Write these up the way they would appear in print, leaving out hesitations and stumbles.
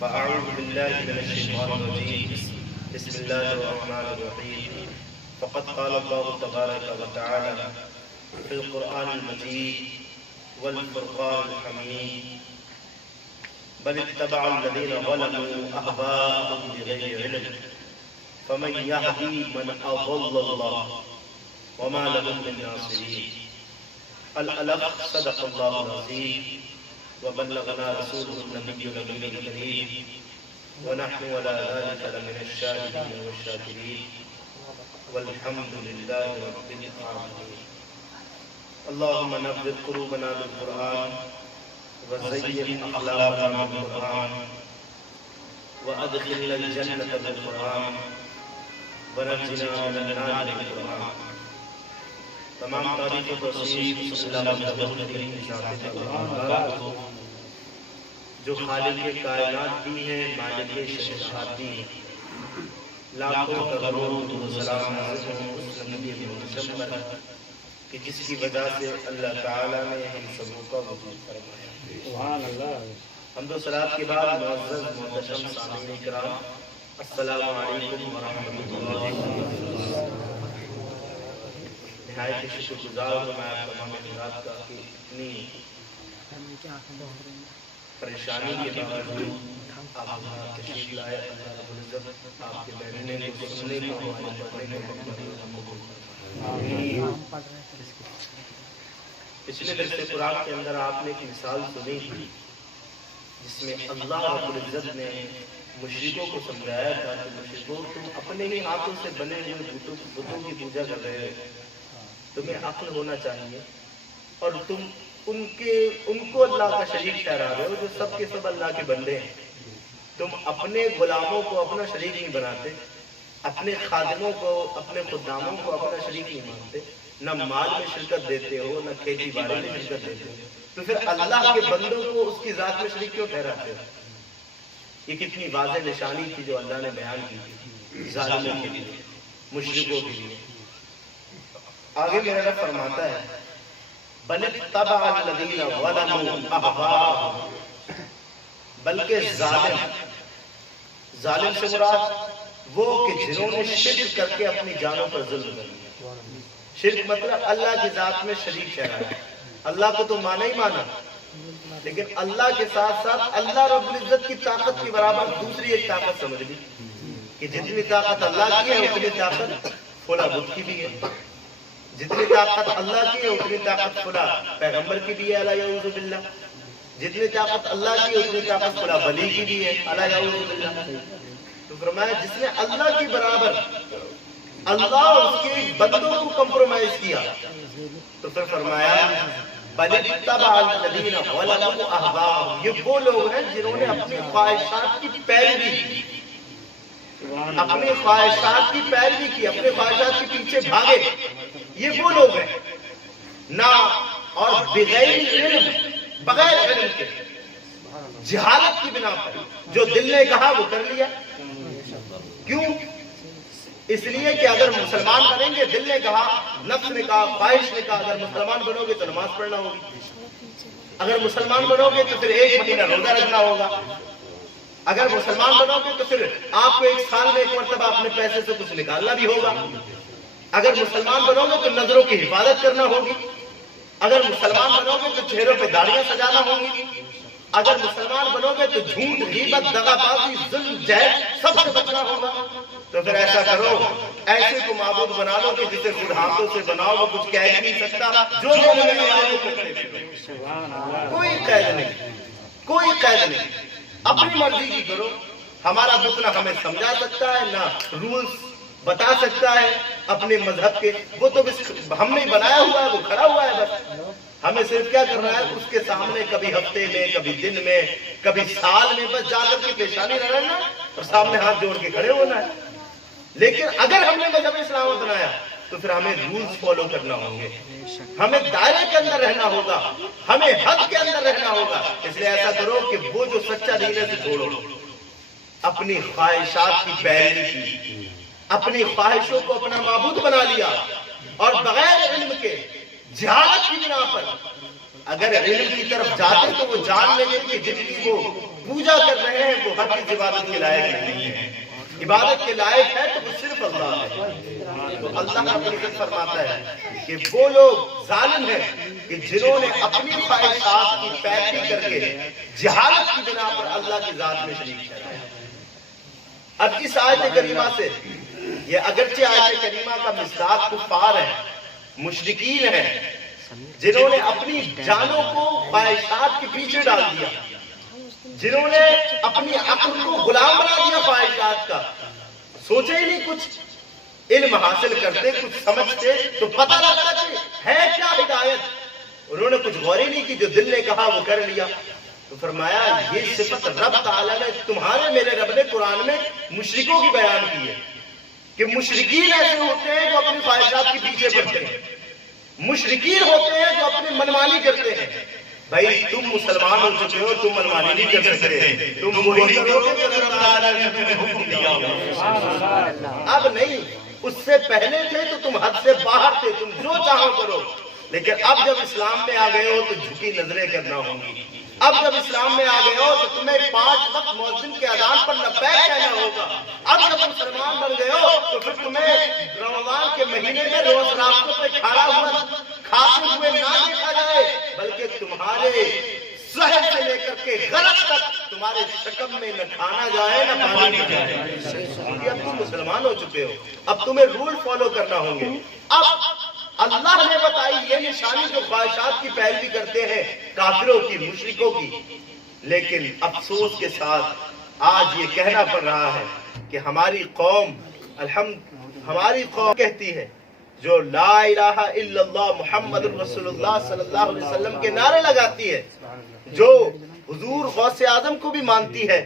فأعوذ بالله من الشيطان الرجيم بسم الله الرحمن الرحيم فقد قال الله تبارك وتعالى في القرآن المجيد والفرقان الحميد بل اتبع الذين ظلموا أهواءهم بغير علم فمن يهدي من أضل الله وما لهم من ناصرين. الألف صدق الله العظيم وبلغنا رسوله النبي الكريم ونحن على ذلك لمن الشاهدين والشاكرين والحمد لله رب العالمين. اللهم نبذ قلوبنا بالقرآن وزين أخلاقنا بالقرآن وأدخلنا الجنة بالقرآن ونجنا من النار بالقرآن. تمام تعریف و توصیف صلی اللہ علیہ وسلم جو خالق کائنات بھی ہیں، مالک شہنشاہت بھی ہیں، لاکھوں کروڑوں درود و سلام نازل ہوں اس نبی محتشم پر کہ جس کی وجہ سے اللہ تعالیٰ نے ہم سبوں کا وجود فرمایا. سبحان اللہ. حمد و صلوات کے بعد معزز محتشم سامعین کرام، السلام علیکم ورحمۃ اللہ وبرکاتہ. نہایت شکر گزار ہوں میں آپ تمام حضرات کا کہ اتنی پریشانی کے باوجود آپ ہمارا تشریف لائے. اللہ رب العزت آپ کے بیٹھنے کو سننے کو ہمارے پڑھنے کو پچھلے درس قرآن کے اندر آپ نے ایک مثال سنی تھی جس میں اللہ رب العزت نے مشرکوں کو سمجھایا تھا کہ مشرکوں تم اپنے ہی ہاتھوں سے بنے ہوئے بتوں کی پوجا کر رہے ہو، تمہیں عقل ہونا چاہیے اور تم ان کو اللہ کا شریک ٹھہرا رہے ہو جو سب کے سب اللہ کے بندے ہیں. تم اپنے غلاموں کو اپنا شریک نہیں بناتے، اپنے خادموں کو اپنے خداموں کو اپنا شریک نہیں مانتے، نہ مال میں شرکت دیتے ہو نہ کھیتی باڑی میں شرکت دیتے ہو، تو پھر اللہ کے بندوں کو اس کی ذات میں شریک کیوں ٹھہراتے ہو؟ یہ کتنی واضح نشانی تھی جو اللہ نے بیان کی تھی ظالموں کے لیے، مشرکوں کے لیے. آگے میرا رب فرماتا ہے بل اتبع الذین ظلموا اہواءهم، بلکہ ظالم سے مراد وہ کہ جنہوں نے شرک کر کے اپنی جانوں پر ظلم کر لیا. شرک مطلب اللہ کی ذات میں شریک ٹھہرایا. اللہ کو تو مانا ہی مانا، لیکن اللہ کے ساتھ ساتھ اللہ رب العزت کی طاقت کے برابر دوسری ایک طاقت سمجھ لی کہ جتنی طاقت اللہ کی ہے اتنی طاقت فلا بت کی بھی ہے، جتنی طاقت اللہ کی ہے اتنی طاقت فلا پیغمبر کی بھی ہے الا یعوذ باللہ، جتنی طاقت اللہ کی ہے اتنی طاقت فلا ولی کی بھی ہے الا یعوذ باللہ. تو فرمایا جس نے اللہ کی برابر اللہ اور اس کے بندوں کو کمپرومائز کیا تو پھر فرمایا بل اتبع الذین ظلموا اہواءهم، یہ وہ لوگ ہیں جنہوں نے اپنی خواہشات کی پیروی کی، اپنی خواہشات کی پیروی کی، اپنے خواہشات کے پیچھے بھاگے. یہ وہ لوگ ہیں نہ اور بغیر علم، بغیر علم کے، جہالت کی بنا پر جو دل نے کہا وہ کر لیا. کیوں؟ اس لیے کہ اگر مسلمان بنیں گے، دل نے کہا، نفس نے کہا، خواہش نے کہا اگر مسلمان بنو گے تو نماز پڑھنا ہوگی، اگر مسلمان بنو گے تو پھر 1 مہینہ روزہ رکھنا ہوگا، اگر مسلمان بنو گے تو پھر آپ کو 1 سال میں 1 مرتبہ اپنے پیسے سے کچھ نکالنا بھی ہوگا، اگر مسلمان بنو گے تو نظروں کی حفاظت کرنا ہوگی، اگر مسلمان بنو گے تو چہروں پہ داڑیاں سجانا ہوں گی، اگر مسلمان بنو گے تو جھوٹ، غیبت، دغا بازی، ظلم، جہل سب سے بچنا ہوگا. تو پھر ایسا کرو، ایسے کو معبود بنا لو کہ جسے خود ہاتھوں سے بناؤ وہ کچھ کہہ ہی نہیں سکتا، جو لوگ کوئی قید نہیں، کوئی قید نہیں، اپنی مرضی کی کرو. ہمارا بت نہ ہمیں سمجھا سکتا ہے نہ رولز بتا سکتا ہے اپنے مذہب کے، وہ تو ہم نے بنایا ہوا ہے، وہ کھڑا ہوا ہے. بس ہمیں صرف کیا کرنا ہے، اس کے سامنے کبھی ہفتے میں، کبھی دن میں، کبھی سال میں بس جا کر کے پیشانی رگڑنا اور سامنے ہاتھ جوڑ کے کھڑے ہونا ہے. لیکن اگر ہم نے مذہب اسلام اپنایا تو پھر ہمیں رولز فالو کرنا ہوں گے، ہمیں دائرے کے اندر رہنا ہوگا، ہمیں حد کے اندر رہنا ہوگا. اس لیے ایسا کرو کہ وہ جو سچا دین ہے اسے چھوڑو، اپنی خواہشات کی پیروی کی، اپنی خواہشوں کو اپنا معبود بنا لیا اور بغیر علم کے جہالت کی بنا پر اگر علم کی طرف جاتے تو وہ جان لیں گے کہ جن کی وہ پوجا کر رہے ہیں وہ ہرگز عبادت کے لائق نہیں ہے. عبادت کے لائق ہے تو وہ صرف اللہ ہے. تو اللہ رب العزت فرماتا ہے کہ وہ لوگ ظالم ہیں کہ جنہوں نے اپنی خواہشات کی پیروی کر کے جہالت کی بنا پر اللہ کی ذات میں شریک ٹھہرایا. اب اس آیت کریمہ سے یہ اگرچہ آیت کریمہ کا مصداق کفار ہے، مشرکین ہیں، جنہوں نے اپنی جانوں کو خواہشات کے پیچھے ڈال دیا، جنہوں نے اپنی عقل کو غلام بنا دیا خواہشات کا. سوچے ہی نہیں، کچھ علم حاصل کرتے، کچھ سمجھتے تو پتہ لگتا کہ ہے کیا ہدایت. انہوں نے کچھ غور ہی نہیں کی، جو دل نے کہا وہ کر لیا. تو فرمایا یہ صفت رب تعالیٰ نے تمہارے میرے رب نے قرآن میں مشرکوں کی بیان کی ہے کہ مشرکین ایسے ہوتے ہیں جو اپنی خواہشات کے پیچھے پڑتے ہیں، مشرکین ہوتے ہیں جو اپنی منمانی کرتے ہیں. بھائی تم مسلمان ہو چکے ہو، تم منمانی نہیں کر سکتے، تم وہی کرو گے جو اللہ تعالیٰ نے تمہیں حکم دیا ہوگا. اب نہیں، اس سے پہلے تھے تو تم حد سے باہر تھے، تم جو چاہو کرو. لیکن اب جب اسلام میں آ گئے ہو تو جھکی نظریں کرنا ہوں گی. اب جب اسلام میں آ گئے ہو تو تمہیں 5 وقت مؤذن کے اذان پر لبیک کہنا ہوگا. اب جب مسلمان بن گئے ہو تو پھر تمہیں رمضان کے مہینے میں روز راستوں پہ کھڑا ہوا کھاتے ہوئے نہ دیکھا جائے، بلکہ تمہارے سحر سے لے کر کے غرض تک تمہارے شکم میں نہ کھانا جائے نہ پانی جائے. اب تم مسلمان ہو چکے ہو، اب تمہیں رول فالو کرنا ہوں گے. اب اللہ نے بتائی یہ نشانی جو خواہشات کی پیروی کرتے ہیں کافروں کی، مشرکوں کی. لیکن افسوس کے ساتھ آج یہ کہنا پڑ رہا ہے کہ ہماری قوم ہماری قوم کہتی ہے جو لا الہ الا اللہ محمد رسول اللہ صلی اللہ علیہ وسلم کے نعرے لگاتی ہے، جو حضور غوث اعظم کو بھی مانتی ہے،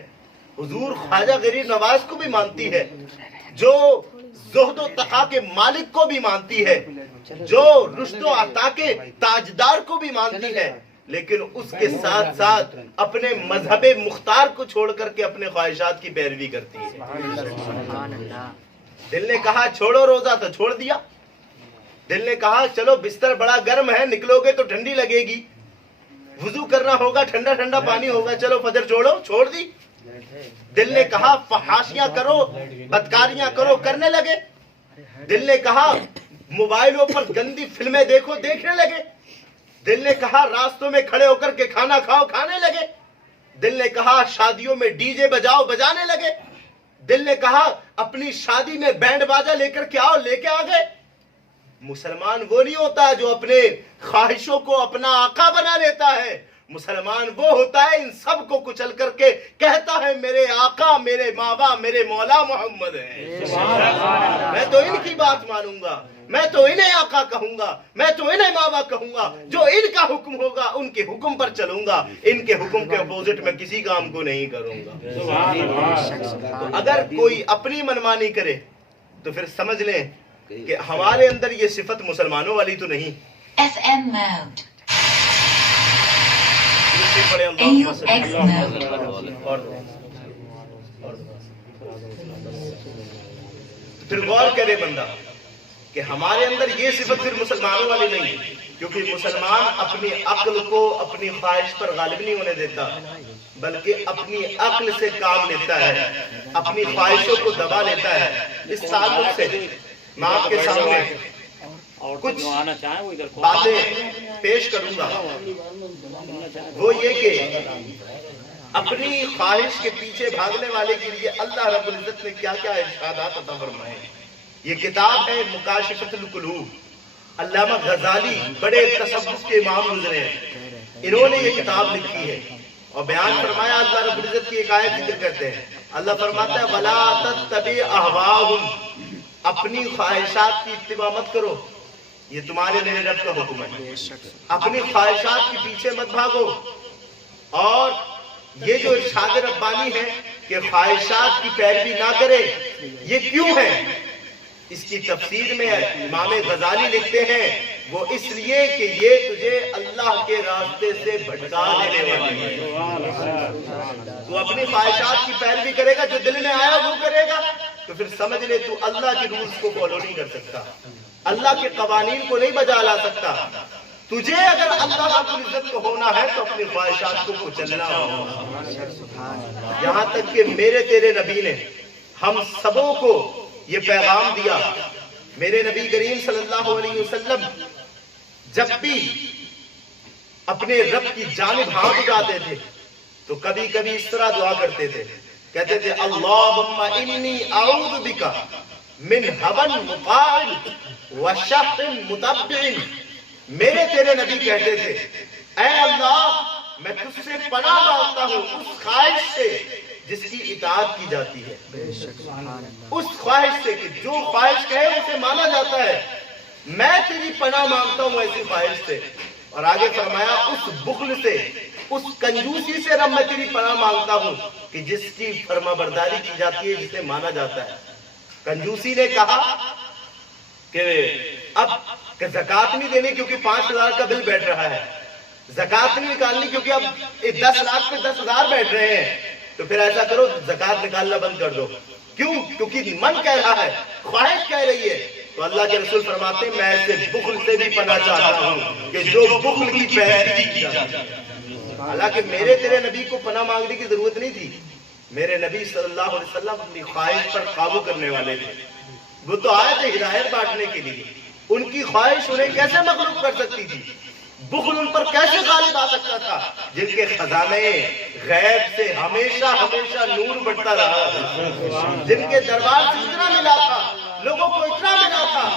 حضور خواجہ غریب نواز کو بھی مانتی ہے، جو زہد و تقا کے مالک کو بھی مانتی ہے، جو رشد و عطا کے تاجدار کو بھی مانتی ہے، لیکن اس کے ساتھ ساتھ اپنے مذہب مختار کو چھوڑ کر کے اپنے خواہشات کی پیروی کرتی ہے. دل نے کہا چھوڑو روزہ تو چھوڑ دیا، دل نے کہا چلو بستر بڑا گرم ہے، نکلو گے تو ٹھنڈی لگے گی، وضو کرنا ہوگا ٹھنڈا ٹھنڈا پانی ہوگا، چلو فجر چھوڑ دی. دل نے کہا فحاشیاں کرو، بدکاریاں کرو، کرنے لگے. دل نے کہا موبائلوں پر گندی فلمیں دیکھو، دیکھنے لگے. دل نے کہا راستوں میں کھڑے ہو کر کے کھانا کھاؤ، کھانے لگے. دل نے کہا شادیوں میں ڈی جے بجاؤ، بجانے لگے. دل نے کہا اپنی شادی میں بینڈ باجا لے کر کے آؤ، لے کے آ گئے. مسلمان وہ نہیں ہوتا جو اپنے خواہشوں کو اپنا آقا بنا لیتا ہے. مسلمان وہ ہوتا ہے ان سب کو کچل کر کے کہتا ہے میرے آقا، میرے ماں، میرے مولا محمد ہے. میں تو ان کی بات مانوں گا، میں تو انہیں آقا کہوں گا، میں تو انہیں ماں کہوں گا. جو ان کا حکم ہوگا ان کے حکم پر چلوں گا، ان کے حکم کے اپوزٹ میں کسی کام کو نہیں کروں گا. تو اگر کوئی اپنی منمانی کرے تو پھر سمجھ لیں کہ ہمارے اندر یہ صفت مسلمانوں والی تو نہیں. FM mode. پھر غور کرے بندہ کہ ہمارے اندر یہ صفت پھر مسلمانوں والی نہیں، کیونکہ مسلمان اپنی عقل کو اپنی خواہش پر غالب نہیں ہونے دیتا، بلکہ اپنی عقل سے کام لیتا ہے، اپنی خواہشوں کو دبا لیتا ہے. اس تعلق سے میں آپ کے سامنے کچھ باتیں پیش کروں گا. وہ یہ کہ اپنی خواہش کے پیچھے بھاگنے والے کے لیے اللہ رب العزت نے کیا کیا ارشادات عطا فرمائے. یہ کتاب ہے مکاشفۃ القلوب. علامہ غزالی بڑے تصوف کے امام گزرے ہیں، انہوں نے یہ کتاب لکھی ہے اور بیان فرمایا. اللہ رب العزت کی ایک آیت ذکر کرتے ہیں. اللہ فرماتا ہے وَلَا تَتَّبِعْ أَهْوَاءَهُمْ، اپنی خواہشات کی اتباع مت کرو. یہ تمہارے میرے رب کا حکم ہے. اپنی خواہشات کے پیچھے مت بھاگو. اور یہ جو ارشاد ربانی ہے کہ خواہشات کی پیروی نہ کرے، یہ کیوں ہے؟ اس کی تفسیر میں امام غزالی لکھتے ہیں وہ اس لیے کہ یہ تجھے اللہ کے راستے سے بھٹکا دینے والی ہے. تو اپنی خواہشات کی پیروی کرے گا، جو دل میں آیا وہ کرے گا، تو پھر سمجھ لے تو اللہ کے رولز کو فالو نہیں کر سکتا، اللہ کے قوانین کو نہیں بجا لا سکتا. تجھے اگر اللہ رب العزت کو ہونا ہے تو اپنی خواہشات کو کچلنا ہوگا. یہاں تک کہ میرے تیرے نبی نے ہم سبوں کو یہ پیغام دیا. میرے نبی کریم صلی اللہ علیہ وسلم جب بھی اپنے رب کی جانب ہاتھ اٹھاتے تھے تو کبھی کبھی اس طرح دعا کرتے تھے, کہتے تھے اللہم انی اعوذ بک من هوى مطاع وشح متبع. میرے تیرے نبی کہتے تھے اے اللہ میں تجھ سے پناہ مانگتا ہوں اس خواہش سے جس کی اطاعت کی جاتی ہے, اس خواہش سے کہ جو خواہش کہے اسے مانا جاتا ہے. میں تیری پناہ مانگتا ہوں ایسی خواہش سے. اور آگے فرمایا اس بخل سے, اس کنجوسی سے رب میں تیری پناہ مانگتا ہوں کہ جس کی فرما برداری کی جاتی ہے, جسے مانا جاتا ہے. کنجوسی نے کہا کہ اب زکات نہیں دینی کیونکہ 5,000 کا بل بیٹھ رہا ہے, زکات نہیں نکالنی کیونکہ اب 10 لاکھ پہ 10,000 بیٹھ رہے ہیں, تو پھر ایسا کرو زکات نکالنا بند کر دو. کیوں؟ کیونکہ من کہہ رہا ہے, خواہش کہہ رہی ہے. تو اللہ کے رسول فرماتے ہیں میں ایسے بخل سے بھی پناہ چاہتا ہوں کہ جو بخل کی پیروی کی جاتی ہے. حالانکہ میرے تیرے نبی کو پناہ مانگنے کی ضرورت نہیں تھی. میرے نبی صلی اللہ علیہ وسلم اپنی خواہش پر قابو کرنے والے تھے. وہ تو آئے تھے ہدایت بانٹنے کے لیے. ان کی خواہش انہیں کیسے مغلوب کر سکتی تھی؟ بخل ان پر کیسے غالب آ سکتا تھا جن کے خزانے غیب سے ہمیشہ ہمیشہ نور بڑھتا رہا, جن کے دربار سے اتنا ملا تھا, لوگوں کو اتنا ملا تھا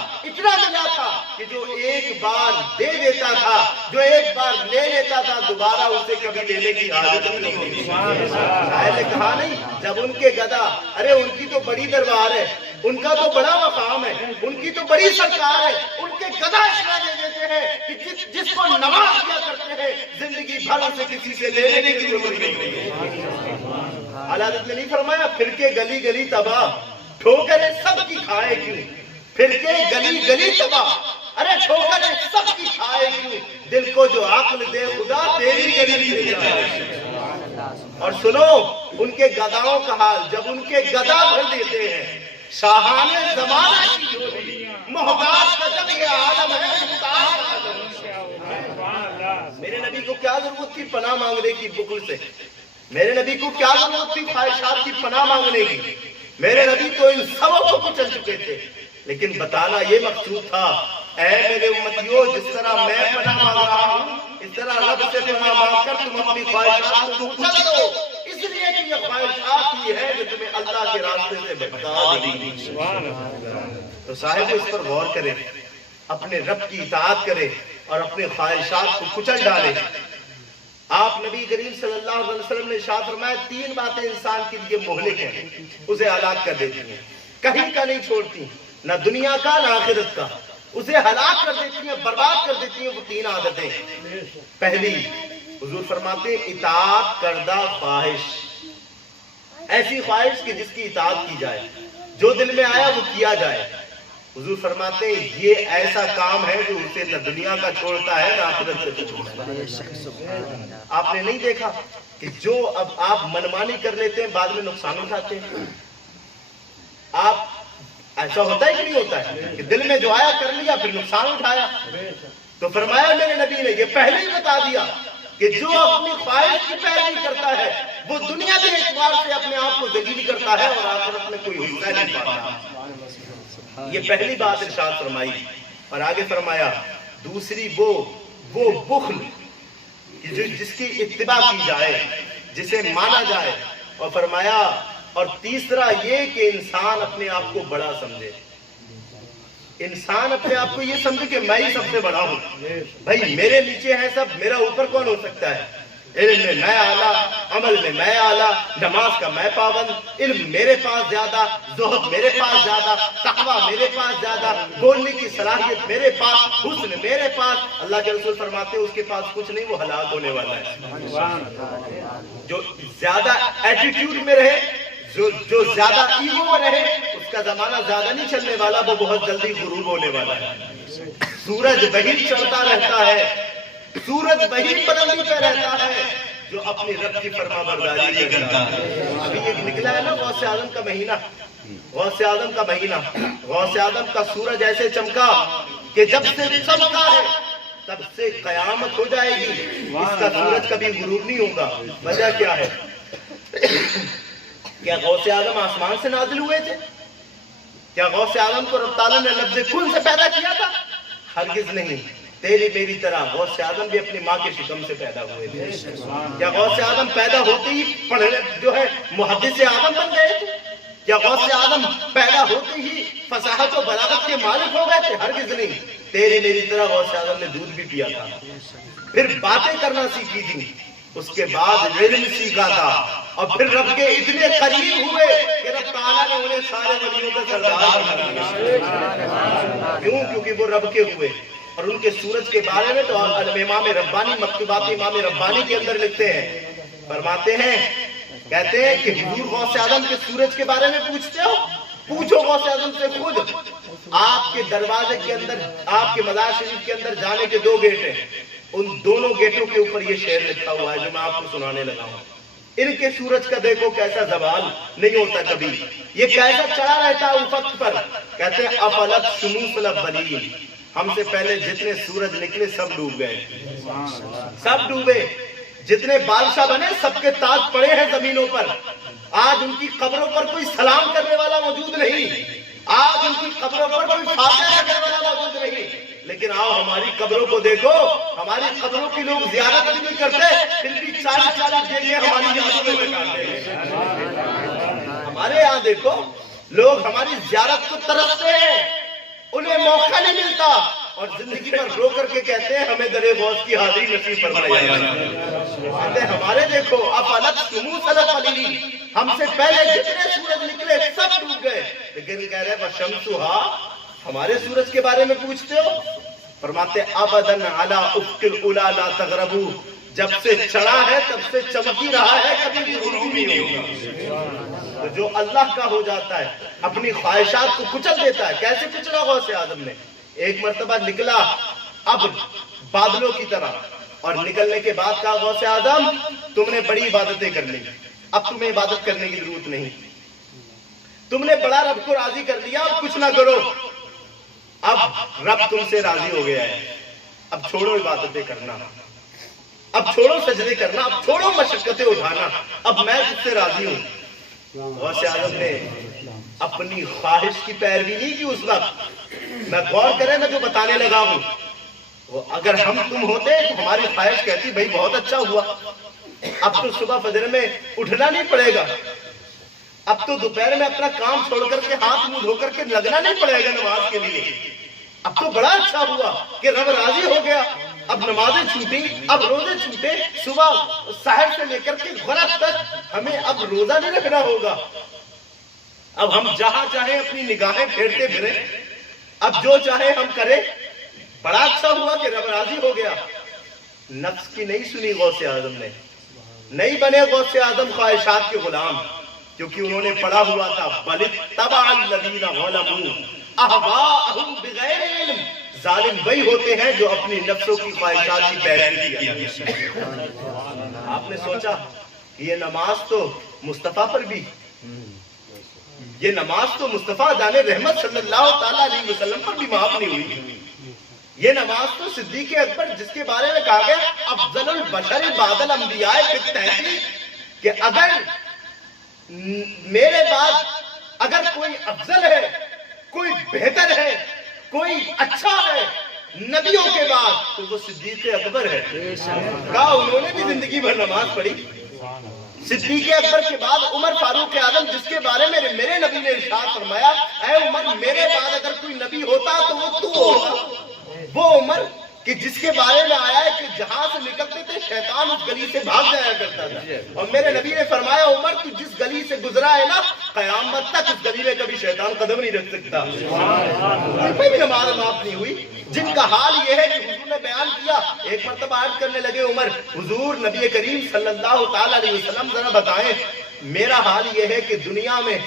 کہ جو ایک بار دے دیتا تھا, جو ایک بار لے لیتا تھا, دوبارہ اسے کبھی لینے کی عادت نہیں ہوتی. شاعر نے کہا نہیں, جب ان کے گدا, ارے ان کی تو بڑی دربار ہے, ان کا تو بڑا مقام ہے, ان کی تو بڑی سرکار ہے, ان کے گدا اتنا دے دیتے ہیں کہ جس کو نواز کیا کرتے ہیں زندگی بھر اسے کسی سے لینے کی ضرورت نہیں ہے. حضرت نے نہیں فرمایا پھر کے گلی گلی تباہ, ٹھوکریں سب کی کھائے کیوں, پھر کے گلی گلی تباہ, ارے ٹھوکریں سب کی کھائے کیوں, دل کو جو عقل دے خدا تیری گلی لے جائے. اور سنو ان کے گداؤں کا حال, جب ان کے گدا بھر دیتے ہیں شاہان زمانہ کی جوڑی, محتاج کا جب یہ عالم ہے میرے نبی کو کیا ضرورت تھی پناہ مانگنے کی بخل سے؟ میرے نبی کو کیا ضرورت تھی خواہشات کی پناہ مانگنے کی؟ میرے نبی تو ان سبوں کو کچل چکے تھے, لیکن بتانا یہ مقصود تھا اے میرے امتیوں جس طرح میں پناہ مانگ رہا ہوں اس طرح رب سے پناہ مانگ کر تم اپنی خواہشات کو کچل دو, اس لیے کہ یہ خواہشات ہی ہے جو تمہیں اللہ کے راستے سے بھٹکا دیں گی. تو صاحب اس پر غور کریں, اپنے رب کی اطاعت کریں اور اپنے خواہشات کو کچل ڈالیں. آپ نبی کریم صلی اللہ علیہ وسلم نے ارشاد فرمایا 3 باتیں انسان کے لیے مہلک ہیں, اسے ہلاک کر دیتی ہیں, کہیں کا نہیں چھوڑتی, نہ دنیا کا نہ آخرت کا, اسے ہلاک کر دیتی ہیں, برباد کر دیتی ہیں. وہ 3 عادتیں. پہلی, حضور فرماتے ہیں اطاعت کردہ خواہش, ایسی خواہش کہ جس کی اطاعت کی جائے, جو دل میں آیا وہ کیا جائے. حضور فرماتے ہیں یہ ایسا کام ہے جو اسے نہ دنیا کا چھوڑتا ہے نہ آخرت سے چھوڑتا ہے. آپ نے نہیں دیکھا کہ جو اب آپ منمانی کر لیتے ہیں بعد میں نقصان اٹھاتے ہیں؟ آپ ایسا ہوتا ہے کہ نہیں ہوتا ہے کہ دل میں جو آیا کر لیا پھر نقصان اٹھایا؟ تو فرمایا میرے نبی نے یہ پہلے ہی بتا دیا کہ جو اپنی خواہش کی پیروی کرتا ہے وہ دنیا کے اعتبار سے اپنے آپ کو ذلیل کرتا ہے اور آخرت میں کوئی حصہ نہیں پاتا. یہ پہلی بات ارشاد فرمائی. اور آگے فرمایا دوسری وہ بخل جس کی اتباع کی جائے, جسے مانا جائے. اور فرمایا اور تیسرا یہ کہ انسان اپنے آپ کو بڑا سمجھے, انسان اپنے آپ کو یہ سمجھے کہ میں ہی سب سے بڑا ہوں, بھائی میرے نیچے ہیں سب, میرا اوپر کون ہو سکتا ہے؟ علم میں میں اعلیٰ, عمل میں میں اعلیٰ, نماز کا میں پابند, علم میرے پاس زیادہ, زہد میرے پاس زیادہ, تقویٰ میرے پاس زیادہ, بولنے کی صلاحیت میرے پاس, حسن میرے پاس. اللہ کے رسول فرماتے ہیں اس کے پاس کچھ نہیں, وہ ہلاک ہونے والا ہے. جو زیادہ ایٹیٹیوڈ میں رہے, جو زیادہ ایگو میں رہے, اس کا زمانہ زیادہ نہیں چلنے والا, وہ بہت جلدی غروب ہونے والا ہے. سورج وہی چڑھتا رہتا ہے, سورج وہی بلندی پہ رہتا ہے جو اپنی رب کی فرما برداری کرتا ہے. ابھی ایک نکلا ہے نا غوث اعظم کا مہینہ, غوث اعظم کا مہینہ, غوث اعظم کا سورج ایسے چمکا کہ جب سے چمکا ہے تب سے قیامت ہو جائے گی، اس کا سورج کبھی غروب نہیں ہوگا۔ وجہ کیا ہے؟ کیا غوث اعظم آسمان سے نازل ہوئے تھے؟ کیا غوث اعظم کو رب تعالیٰ نے لفظ کن سے پیدا کیا تھا؟ ہرگز نہیں۔ تیری میری طرح غوث اعظم بھی اپنی ماں کے شکم سے پیدا ہوئے تھے۔ کیا غوث اعظم پیدا ہوتے ہی محدث اعظم بن گئے تھے؟ کیا غوث اعظم پیدا ہوتے ہی فصاحت و بلاغت کے مالک ہو گئے تھے؟ ہرگز نہیں۔ تیری میری طرح غوث اعظم نے دودھ بھی پیا تھا، پھر باتیں کرنا سیکھی تھی، اس کے بعد علم سیکھا تھا، اور پھر رب کے اتنے قریب ہوئے کہ رب تعالیٰ نے انہیں سارے ولیوں کا سردار بنا دیا۔ کیوں؟ کیونکہ وہ رب کے ہوئے۔ اور ان کے سورج کے بارے میں تو امام ربانی مکتوبات امام ربانی کے اندر لکھتے ہیں، فرماتے ہیں، کہتے ہیں کہ حضور غوث اعظم کے سورج کے بارے میں پوچھتے ہو؟ پوچھو غوث اعظم سے خود۔ آپ کے دروازے کے اندر، آپ کے مزار شریف کے اندر جانے کے 2 گیٹ ہیں، ان دونوں گیٹوں کے اوپر یہ شعر لکھا ہوا ہے جو میں آپ کو سنانے لگا ہوں۔ ان کے سورج کا دیکھو کیسا زوال نہیں ہوتا کبھی، یہ کیسا چڑھا رہتا ہے افق پر۔ کہتے ہیں افلت شموس الاولین، ہم سے پہلے جتنے سورج نکلے سب ڈوب گئے، سب ڈوبے۔ جتنے بادشاہ بنے سب کے تاج پڑے ہیں زمینوں پر، آج ان کی قبروں پر کوئی سلام کرنے والا موجود نہیں، آج ان کی قبروں پر کوئی فاتحہ کرنے والا موجود نہیں۔ لیکن آؤ ہماری قبروں کو دیکھو، ہماری قبروں کی لوگ زیارت بھی نہیں کرتے، پھر بھی 40 دینے ہماری یادوں میں لگاتے ہیں۔ ہمارے یہاں دیکھو لوگ ہماری زیارت کو ترستے ہیں، انہیں موقع نہیں ملتا، اور زندگی پر رو کر کے کہتے ہیں ہمیں درِ غوث کی حاضری نصیب فرمائے۔ کہتے ہیں ہمارے دیکھو افلت شموس الاولین، ہم سے پہلے جتنے سورج نکلے سب ڈوب گئے، لیکن کہہ رہے وشمسھا، ہمارے سورج کے بارے میں پوچھتے ہو؟ فرماتے ابداً علی افق العلی لا تغربوا، جب سے چڑھا ہے تب سے چمک ہی رہا ہے، کبھی غروب نہیں ہوگا۔ تو جو اللہ کا ہو جاتا ہے اپنی خواہشات کو کچل دیتا ہے۔ کیسے کچلا غوث اعظم نے؟ ایک مرتبہ نکلا اب بادلوں کی طرح، اور نکلنے کے بعد کہا غوث اعظم تم نے بڑی عبادتیں کر لی، اب تمہیں عبادت کرنے کی ضرورت نہیں، تم نے بڑا رب کو راضی کر لیا، اب کچھ نہ کرو، اب رب تم سے راضی ہو گیا ہے، اب چھوڑو عبادتیں کرنا، اب چھوڑو سجدے کرنا، اب چھوڑو مشقتیں اٹھانا، اب میں تجھ سے راضی ہوں۔ غوث اعظم نے اپنی خواہش کی پیروی نہیں کی اس وقت۔ میں غور کریں میں جو بتانے لگا ہوں، وہ اگر ہم تم ہوتے تو ہماری خواہش کہتی بھائی بہت اچھا ہوا، اب تو صبح فجر میں اٹھنا نہیں پڑے گا، اب تو دوپہر میں اپنا کام چھوڑ کر کے ہاتھ منہ دھو کر کے لگنا نہیں پڑے گا نماز کے لیے، اب تو بڑا اچھا ہوا کہ رب راضی ہو گیا، اب نمازیں چھوٹی، اب روزے چھوٹے، صبح سحر سے لے کر کے غرب تک ہمیں اب روزہ نہیں رکھنا ہوگا، اب ہم جہاں چاہیں اپنی نگاہیں پھیرتے پھریں، اب جو چاہے ہم کریں، بڑا اچھا ہوا کہ رب راضی ہو گیا۔ نفس کی نہیں سنی غوث اعظم نے، نہیں بنے غوث اعظم خواہشات کے غلام، کیونکہ انہوں نے پڑھا ہوا تھا بل اتبع الذین ظلموا اہواءہم بغیر علم، ظالم وہی ہوتے ہیں جو اپنی نفسوں کی خواہشات کی پیروی کرتے ہیں۔ آپ نے سوچا یہ نماز تو مصطفیٰ پر بھی، یہ نماز تو مصطفیٰ جان رحمت صلی اللہ تعالیٰ علیہ وسلم پر بھی معاف نہیں ہوئی، یہ نماز تو صدیق اکبر جس کے بارے میں کہا گیا افضل البشر بعد الانبیاء بالتحقیق، کہ اگر میرے بعد اگر کوئی افضل ہے، کوئی بہتر ہے، کوئی اچھا ہے نبیوں کے بعد تو وہ صدیق اکبر ہے۔ کہا انہوں نے بھی زندگی بھر نماز پڑھی۔ صدیق اکبر کے بعد عمر فاروق اعظم جس کے بارے میں میرے نبی نے ارشاد فرمایا اے عمر میرے بعد اگر کوئی نبی ہوتا تو وہ تو ہوگا، وہ عمر کہ جس کے بارے میں آیا ہے کہ جہاں سے نکلتے تھے شیطان اس گلی سے بھاگ جایا کرتا تھا، اور میرے نبی نے فرمایا عمر تو جس گلی سے گزرا ہے نا قیامت تک اس گلی میں کبھی شیطان قدم نہیں رکھ سکتا۔ ان پہ بھی نماز معاف نہیں ہوئی، جن کا حال یہ ہے کہ حضور نے بیان کیا، ایک مرتبہ عرض کرنے لگے عمر حضور نبی کریم صلی اللہ تعالیٰ علیہ وسلم ذرا بتائیں میرا حال یہ ہے کہ دنیا میں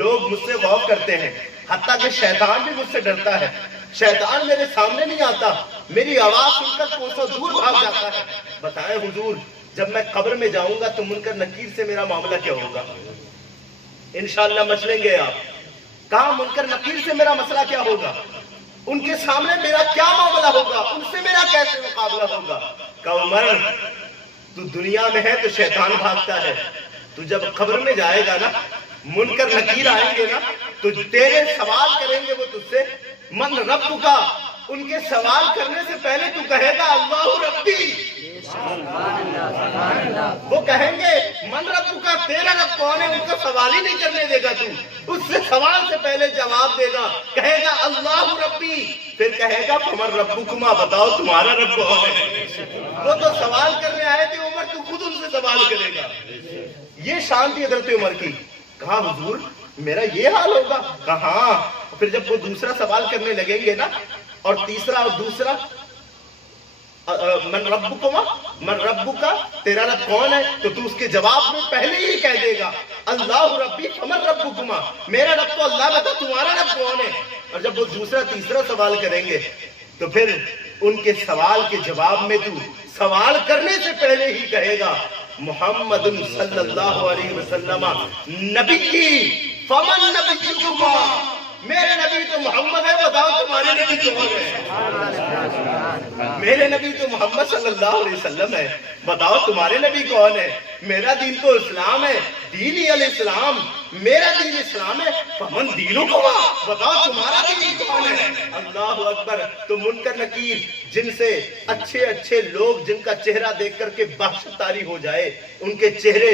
لوگ مجھ سے خوف کرتے ہیں، حتیٰ کہ شیطان بھی مجھ سے ڈرتا ہے، شیطان میرے سامنے نہیں آتا، میری آواز سن کر کوسوں دور بھاگ جاتا ہے، بتائیں حضور جب میں قبر میں جاؤں گا تو منکر نکیر سے میرا معاملہ کیا ہوگا؟ انشاءاللہ مچلیں گے آپ۔ کہاں منکر نکیر سے میرا مسئلہ کیا ہوگا؟ ان کے سامنے میرا کیا معاملہ ہوگا, ان سے میرا کیسے مقابلہ ہوگا. کہا عمر تو دنیا میں ہے تو شیطان بھاگتا ہے, تو جب قبر میں جائے گا نا, منکر نکیر آئیں گے نا, تو تیرے سوال کریں گے وہ تجھ سے, من رب کا, ان کے سوال کرنے سے پہلے تو کہے گا اللہ ربی. وہ کہیں گے من رب کا, تیرا رب کون ہے, ان کا سوال ہی نہیں کرنے دے گا تو, اس سے سوال سے پہلے جواب دے گا, کہے گا اللہ ربی, پھر کہے گا فمن ربکما, بتاؤ تمہارا رب کون ہے. وہ تو سوال کرنے آئے تھے عمر, تو خود ان سے سوال کرے گا. یہ شان تھی حضرت عمر کی. کہا حضور میرا یہ حال ہوگا؟ کہا ہاں. پھر جب وہ دوسرا سوال کرنے لگیں گے نا, اور تیسرا اور دوسرا, من ربکما, من ربکا, تیرا رب کون ہے, تو تو اس کے جواب میں پہلے ہی کہہ دے گا اللہ ربی فمن ربکما, میرا رب تو اللہ, بتا تمہارا رب کون ہے. اور جب وہ دوسرا تیسرا سوال کریں گے تو پھر ان کے سوال کے جواب میں تو سوال کرنے سے پہلے ہی کہے گا محمد صلی اللہ علیہ وسلم نبی فمن نبیکما, میرے نبی تو محمد ہے, بتاؤ تمہارے نبی کون ہے. میرے نبی تو محمد صلی اللہ علیہ وسلم ہے, بتاؤ تمہارے نبی کون ہے. میرا دین تو اسلام ہے, دین ہی الاسلام, میرا دین اسلام ہے, فمن دینکما, بتاؤ تمہارا دین کون ہے. اللہ اکبر. تو منکر نکیر جن سے اچھے اچھے لوگ, جن کا چہرہ دیکھ کر کے وحشت طاری ہو جائے, ان کے چہرے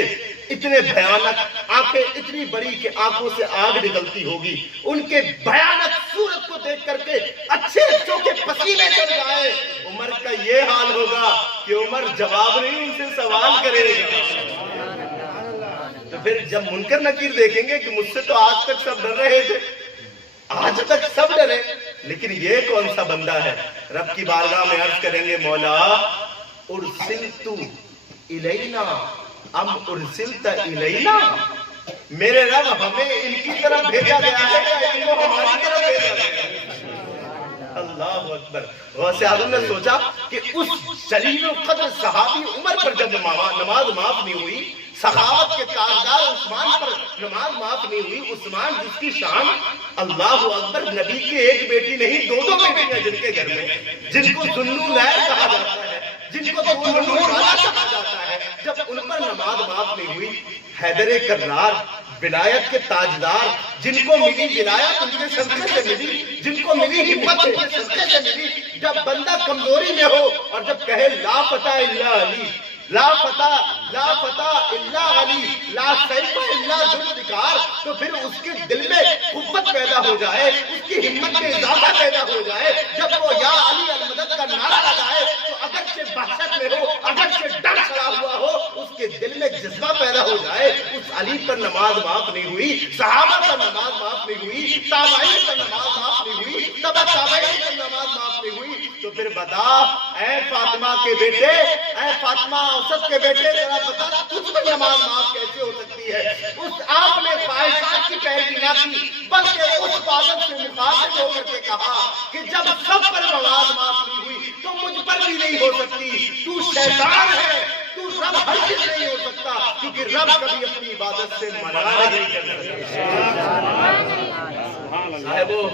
اتنے بھیانک, آنکھیں اتنی بڑی کہ آنکھوں سے آگ نکلتی ہوگی, ان کے بھیانک صورت کو دیکھ کر کے اچھے اچھوں کے پسینے چڑھ جائے, عمر کا یہ حال ہوگا کہ عمر جواب نہیں, ان سے سوال کرے گا. تو پھر جب منکر نکیر دیکھیں گے کہ مجھ سے تو آج تک سب ڈر رہے تھے, آج تک سب ڈرے, لیکن یہ کون سا بندہ ہے. رب کی بارگاہ میں عرض کریں گے مولا ارسلت الینا ام ارسلت الینا, میرے رب ہمیں ان کی طرف بھیجا گیا ہے یا ان کو ہماری طرف بھیجا گیا ہے. اللہ اکبر. غوث اعظم نے سوچا کہ اس جلیل القدر صحابی عمر پر جب نماز معاف نہیں ہوئی, سخاوت کے تاجدار عثمان پر نماز معاف نہیں ہوئی, عثمان جس کی شان اللہ اکبر, نبی کی ایک بیٹی نہیں دو دو بیٹیاں جن کے گھر میں, جن کو ذوالنورین کہا جاتا ہے, جن کو نور والا کہا جاتا ہے, جب ان پر نماز معاف نہیں ہوئی, حیدر کرار ولایت کے تاجدار, جن کو ملی ولایت ان کے صدقے سے ملی, جن کو ملی ہمت ان کے صدقے سے ملی, جب بندہ کمزوری میں ہو اور جب کہے لا فتح الا علی, لا فتح الا علی, لا سیف الا ذوالفقار, تو پھر اس کے دل میں قوت پیدا ہو جائے, اس کی ہمت میں اضافہ پیدا ہو جائے. جب وہ یا علی المدد کا نعرہ لگائے تو اگرچہ وحشت میں ہو, اگرچہ ڈر کھڑا ہوا ہو, اس کے دل میں جذبہ پیدا ہو جائے. اس علی پر نماز معاف نہیں ہوئی, صحابہ پر نماز معاف نہیں ہوئی, تابعین پر نماز معاف نہیں ہوئی, تبع تابعین پر نماز معاف نہیں ہوئی, تو پھر بتا اے فاطمہ کے بیٹے, اے فاطمہ اوسط کے بیٹے, ذرا بتا تجھ پر نماز معاف کیسے ہو سکتی ہے. اس آپ نے خواہشات کی پیروی نہ کی, بلکہ اس بات سے مخاطب ہو کر کے کہا کہ جب سب پر نماز معاف نہیں ہوئی تو مجھ پر بھی نہیں ہو سکتی. تو شیطان ہے, تو رب ہرگز نہیں ہو سکتا, کیونکہ رب کبھی اپنی عبادت سے منع نہیں کرتا. صاحبو,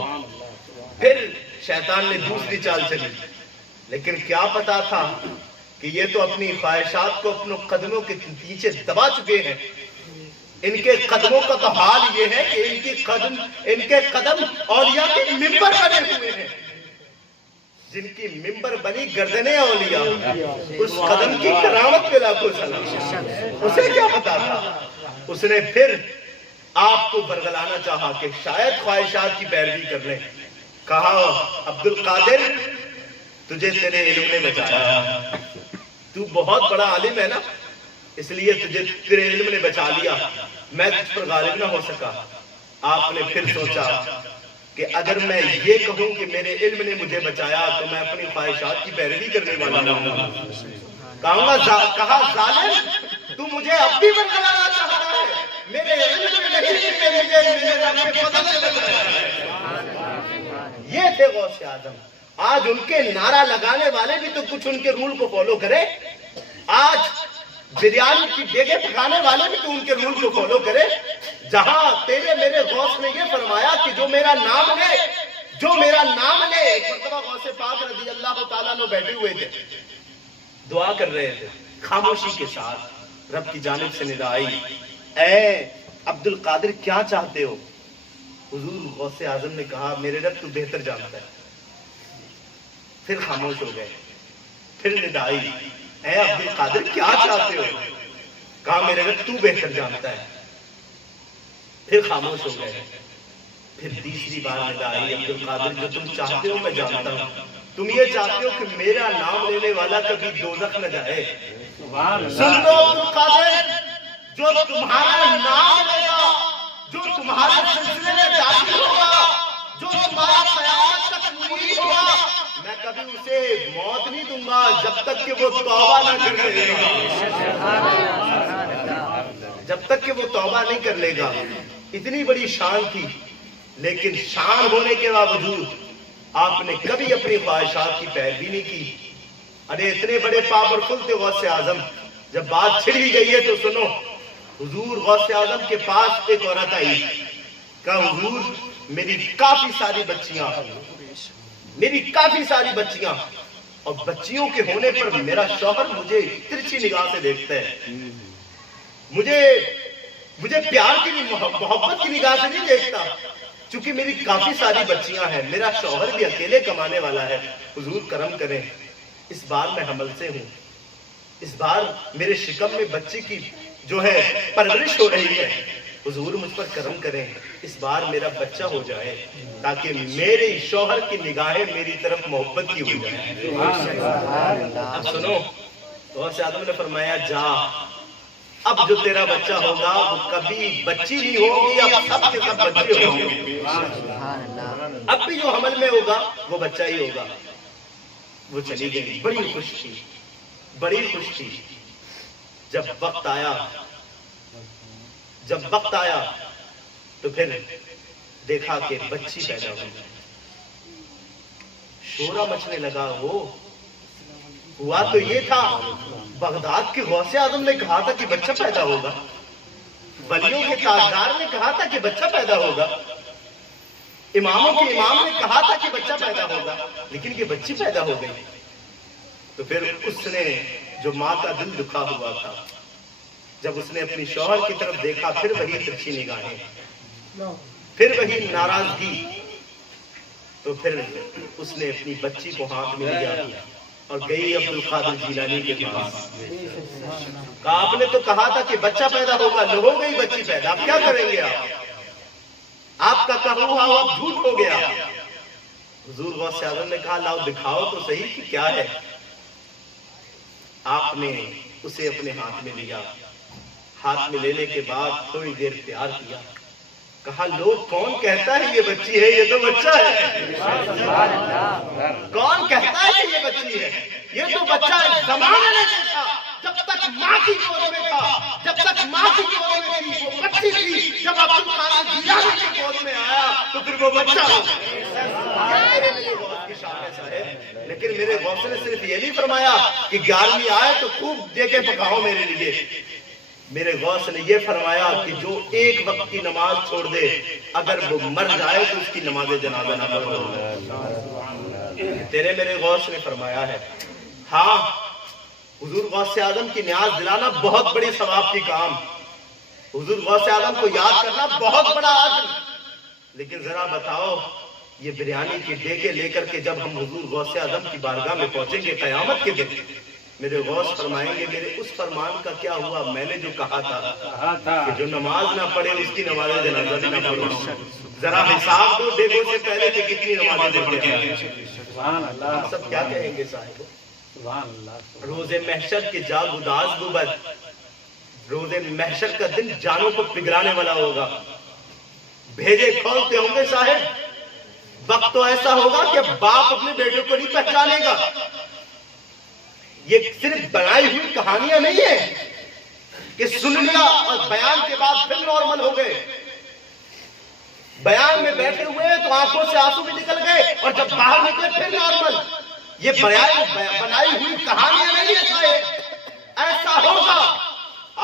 پھر شیطان نے دوسری چال چلی, لیکن کیا پتا تھا کہ یہ تو اپنی خواہشات کو اپنے قدموں کے نیچے دبا چکے ہیں. ان کے قدموں کا تو حال یہ ہے کہ ان کے قدم اولیاء کے ممبر بنے ہوئے ہیں, جن کی ممبر بنی گردنیں اولیاء, اس قدم کی کرامت پہ لاکھوں سلام. اسے کیا پتا تھا. اس نے پھر آپ کو برگلانا چاہا کہ شاید خواہشات کی پیروی کر لیں. کہا عبد القادر تجھے تیرے علم نے بچایا, تو بہت بڑا عالم ہے نا, اس لیے تجھے تیرے علم نے بچا لیا, میں تجھ پر غالب نہ ہو سکا. آپ نے پھر سوچا کہ اگر میں یہ کہوں کہ میرے علم نے مجھے بچایا تو میں اپنی خواہشات کی پیروی کرنے والا ہوں. کہا ظالم, تو مجھے اب بھی برگلانا چاہتا ہے, میرے علم میں نہیں کہ مجھے میرے رب کے فضل سے بچایا ہے. یہ تھے غوث اعظم. آج ان کے نعرہ لگانے والے بھی تو کچھ ان کے رول کو فالو کرے. آج بریانی کی دیگیں پکانے والے بھی تو ان کے رول کو فالو کرے. جہاں تیرے میرے غوث نے یہ فرمایا کہ جو میرا نام لے جو میرا نام لے. ایک مرتبہ غوث پاک رضی اللہ تعالیٰ عنہ بیٹھے ہوئے تھے, دعا کر رہے تھے, خاموشی کے ساتھ رب کی جانب سے ندا آئی, اے عبد القادر کیا چاہتے ہو؟ حضور غوث اعظم نے کہا میرے رب تو بہتر جانتا ہے. پھر خاموش ہو گئے. پھر ندا آئی, اے عبد القادر کیا چاہتے ہو؟ کہا میرے رب تو بہتر جانتا ہے. پھر خاموش ہو گئے. پھر تیسری بار ندا آئی, عبد القادر جو تم چاہتے ہو میں جانتا ہوں. تم یہ چاہتے ہو کہ میرا نام لینے والا کبھی دوزخ نہ جائے. سن لو عبد القادر, جو تمہارا نام لے گا, جو تمہارے سلسلے میں داخل ہوگا, جو تمہارا قیامت تک مرید ہوگا, میں کبھی اسے موت نہیں دوں گا جب تک کہ وہ توبہ نہ کر لے گا. جب تک کہ وہ توبہ نہیں کر لے گا. اتنی بڑی شان تھی, لیکن شان ہونے کے باوجود آپ نے کبھی اپنی خواہشات کی پیروی نہیں کی. ارے اتنے بڑے پاورفل تھے غوث اعظم. جب بات چھڑ ہی گئی ہے تو سنو, حضور غوث اعظم کے پاس ایک عورت آئی, کہا حضور میری کافی ساری بچیاں, اور بچیوں کے ہونے پر میرا شوہر مجھے ترچھی نگاہ سے دیکھتا ہے, مجھے پیار کی محبت کی نگاہ سے نہیں دیکھتا, چونکہ میری کافی ساری بچیاں ہیں, میرا شوہر بھی اکیلے کمانے والا ہے. حضور کرم کریں, اس بار میں حمل سے ہوں, اس بار میرے شکم میں بچی کی جو ہے پرورش ہو رہی ہے. حضور مجھ پر کرم کریں, اس بار میرا بچہ ہو جائے تاکہ میرے شوہر کی نگاہیں میری طرف محبت کی ہو جائے. اب سنو, غوث اعظم نے فرمایا جا, اب جو تیرا بچہ ہوگا وہ کبھی بچی نہیں ہوگی, اب سب کے سب بچے ہوں گے. اب بھی جو حمل میں ہوگا وہ بچہ ہی ہوگا. وہ چلی گئی, بڑی خوش تھی. جب وقت آیا تو پھر دیکھا کہ بچی پیدا ہوئی. شورا مچنے لگا. ہوا تو یہ تھا, بغداد کے غوث اعظم نے کہا تھا کہ بچہ پیدا ہوگا, ولیوں کے تاجدار نے کہا تھا کہ بچہ پیدا ہوگا, اماموں کے امام نے کہا تھا کہ بچہ پیدا ہوگا, لیکن یہ بچی پیدا ہو گئی. تو پھر اس نے جو ماں کا دل دکھا ہوا تھا, جب اس نے اپنی شوہر کی طرف دیکھا, پھر وہی ترچھی نگاہیں, پھر وہی ناراضگی, تو پھر اس نے اپنی بچی کو ہاتھ میں لیا اور گئی عبد القادر جیلانی کے پاس. کہا آپ نے تو کہا تھا کہ بچہ پیدا ہوگا, ہو گئی بچی پیدا, آپ کیا کریں گے؟ آپ کا کہا ہوا اب جھوٹ ہو گیا. حضور غوث اعظم نے کہا لاؤ دکھاؤ تو صحیح کہ کیا ہے. آپ نے اسے اپنے ہاتھ میں لیا. ہاتھ میں لینے کے بعد تھوڑی دیر پیار کیا. کہا لوگ کون کہتا ہے یہ بچی ہے, یہ تو بچہ ہے. کون کہتا ہے یہ بچی ہے, یہ تو بچہ ہے. زمانے نے دیکھا, جب تک ماں کی گود میں تھا, جب تک ماں کی گود میں تھی وہ بچی تھی, جب عبد القادر جیلانی کی گود میں آیا تو پھر وہ بچہ ہو. لیکن میرے غوث نے صرف یہ نہیں فرمایا کہ 11ویں آئے تو خوب دیکھے پکاؤ میرے لیے. میرے غوث نے یہ فرمایا کہ جو ایک وقت کی نماز چھوڑ دے, اگر وہ مر جائے تو اس کی نماز جنازہ نہ پڑھو. تیرے میرے غوث نے فرمایا ہے. ہاں, حضور غوث اعظم کی نیاز دلانا بہت بڑی ثواب کی کام, حضور غوث اعظم کو یاد کرنا بہت بڑا عجر. لیکن ذرا بتاؤ, یہ بریانی کے ڈیگے لے کر کے جب ہم حضور غوث اعظم کی بارگاہ میں پہنچیں گے قیامت کے دن, میرے غوث فرمائیں گے میرے اس فرمان کا کیا ہوا, میں نے جو کہا تھا کہ جو نماز نہ پڑھے اس کی نماز جنازہ بھی نہ پڑھو. ذرا حساب دو ڈیگوں سے پہلے کہ کتنی نمازیں پڑھتے ہیں. ہم سب کیا کہیں گے صاحب؟ روز محشر کے جاگ اداس گوبد, روز محشر کا دن جانوں کو پگھلانے والا ہوگا. بھیجے کھولتے ہوں گے صاحب. وقت تو ایسا ہوگا کہ باپ اپنے بیٹوں کو نہیں پہچانے گا. یہ صرف بنائی ہوئی کہانیاں نہیں ہیں کہ سن لیا اور بیان کے بعد پھر نارمل ہو گئے. بیان میں بیٹھے ہوئے تو آنکھوں سے آنسو بھی نکل گئے اور جب باہر نکلے پھر نارمل. یہ بنائی ہوئی کہانیاں نہیں ہے. ایسا ہوگا.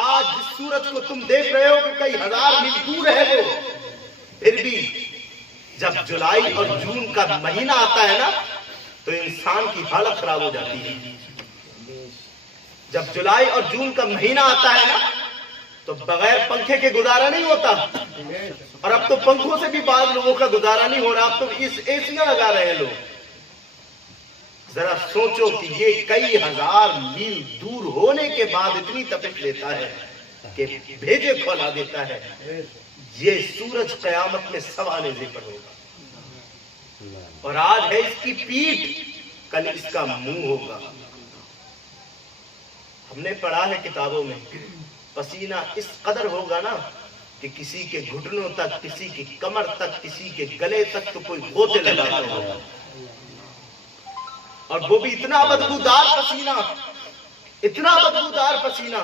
آج جس سورج کو تم دیکھ رہے ہو کہ کئی ہزار میل دور ہے وہ, پھر بھی جب جولائی اور جون کا مہینہ آتا ہے نا تو انسان کی حالت خراب ہو جاتی ہے. جب جولائی اور جون کا مہینہ آتا ہے نا تو بغیر پنکھے کے گزارا نہیں ہوتا. اور اب تو پنکھوں سے بھی بعض لوگوں کا گزارا نہیں ہو رہا, اب تو اس ایسیاں لگا رہے ہیں لوگ. ذرا سوچو کہ یہ کئی ہزار میل دور ہونے کے بعد اتنی تپش لیتا ہے کہ بھیجے کھولا دیتا ہے. یہ سورج قیامت میں سوا نیزے پر ہوگا, اور آج ہے اس کی پیٹھ, کل اس کا منہ ہوگا. ہم نے پڑھا ہے کتابوں میں, پسینہ اس قدر ہوگا نا کہ کسی کے گھٹنوں تک, کسی کی کمر تک, کسی کے گلے تک تو کوئی غوطے لگاتا ہوگا. اور وہ بھی اتنا بدبودار پسینہ, اتنا بدبودار پسینہ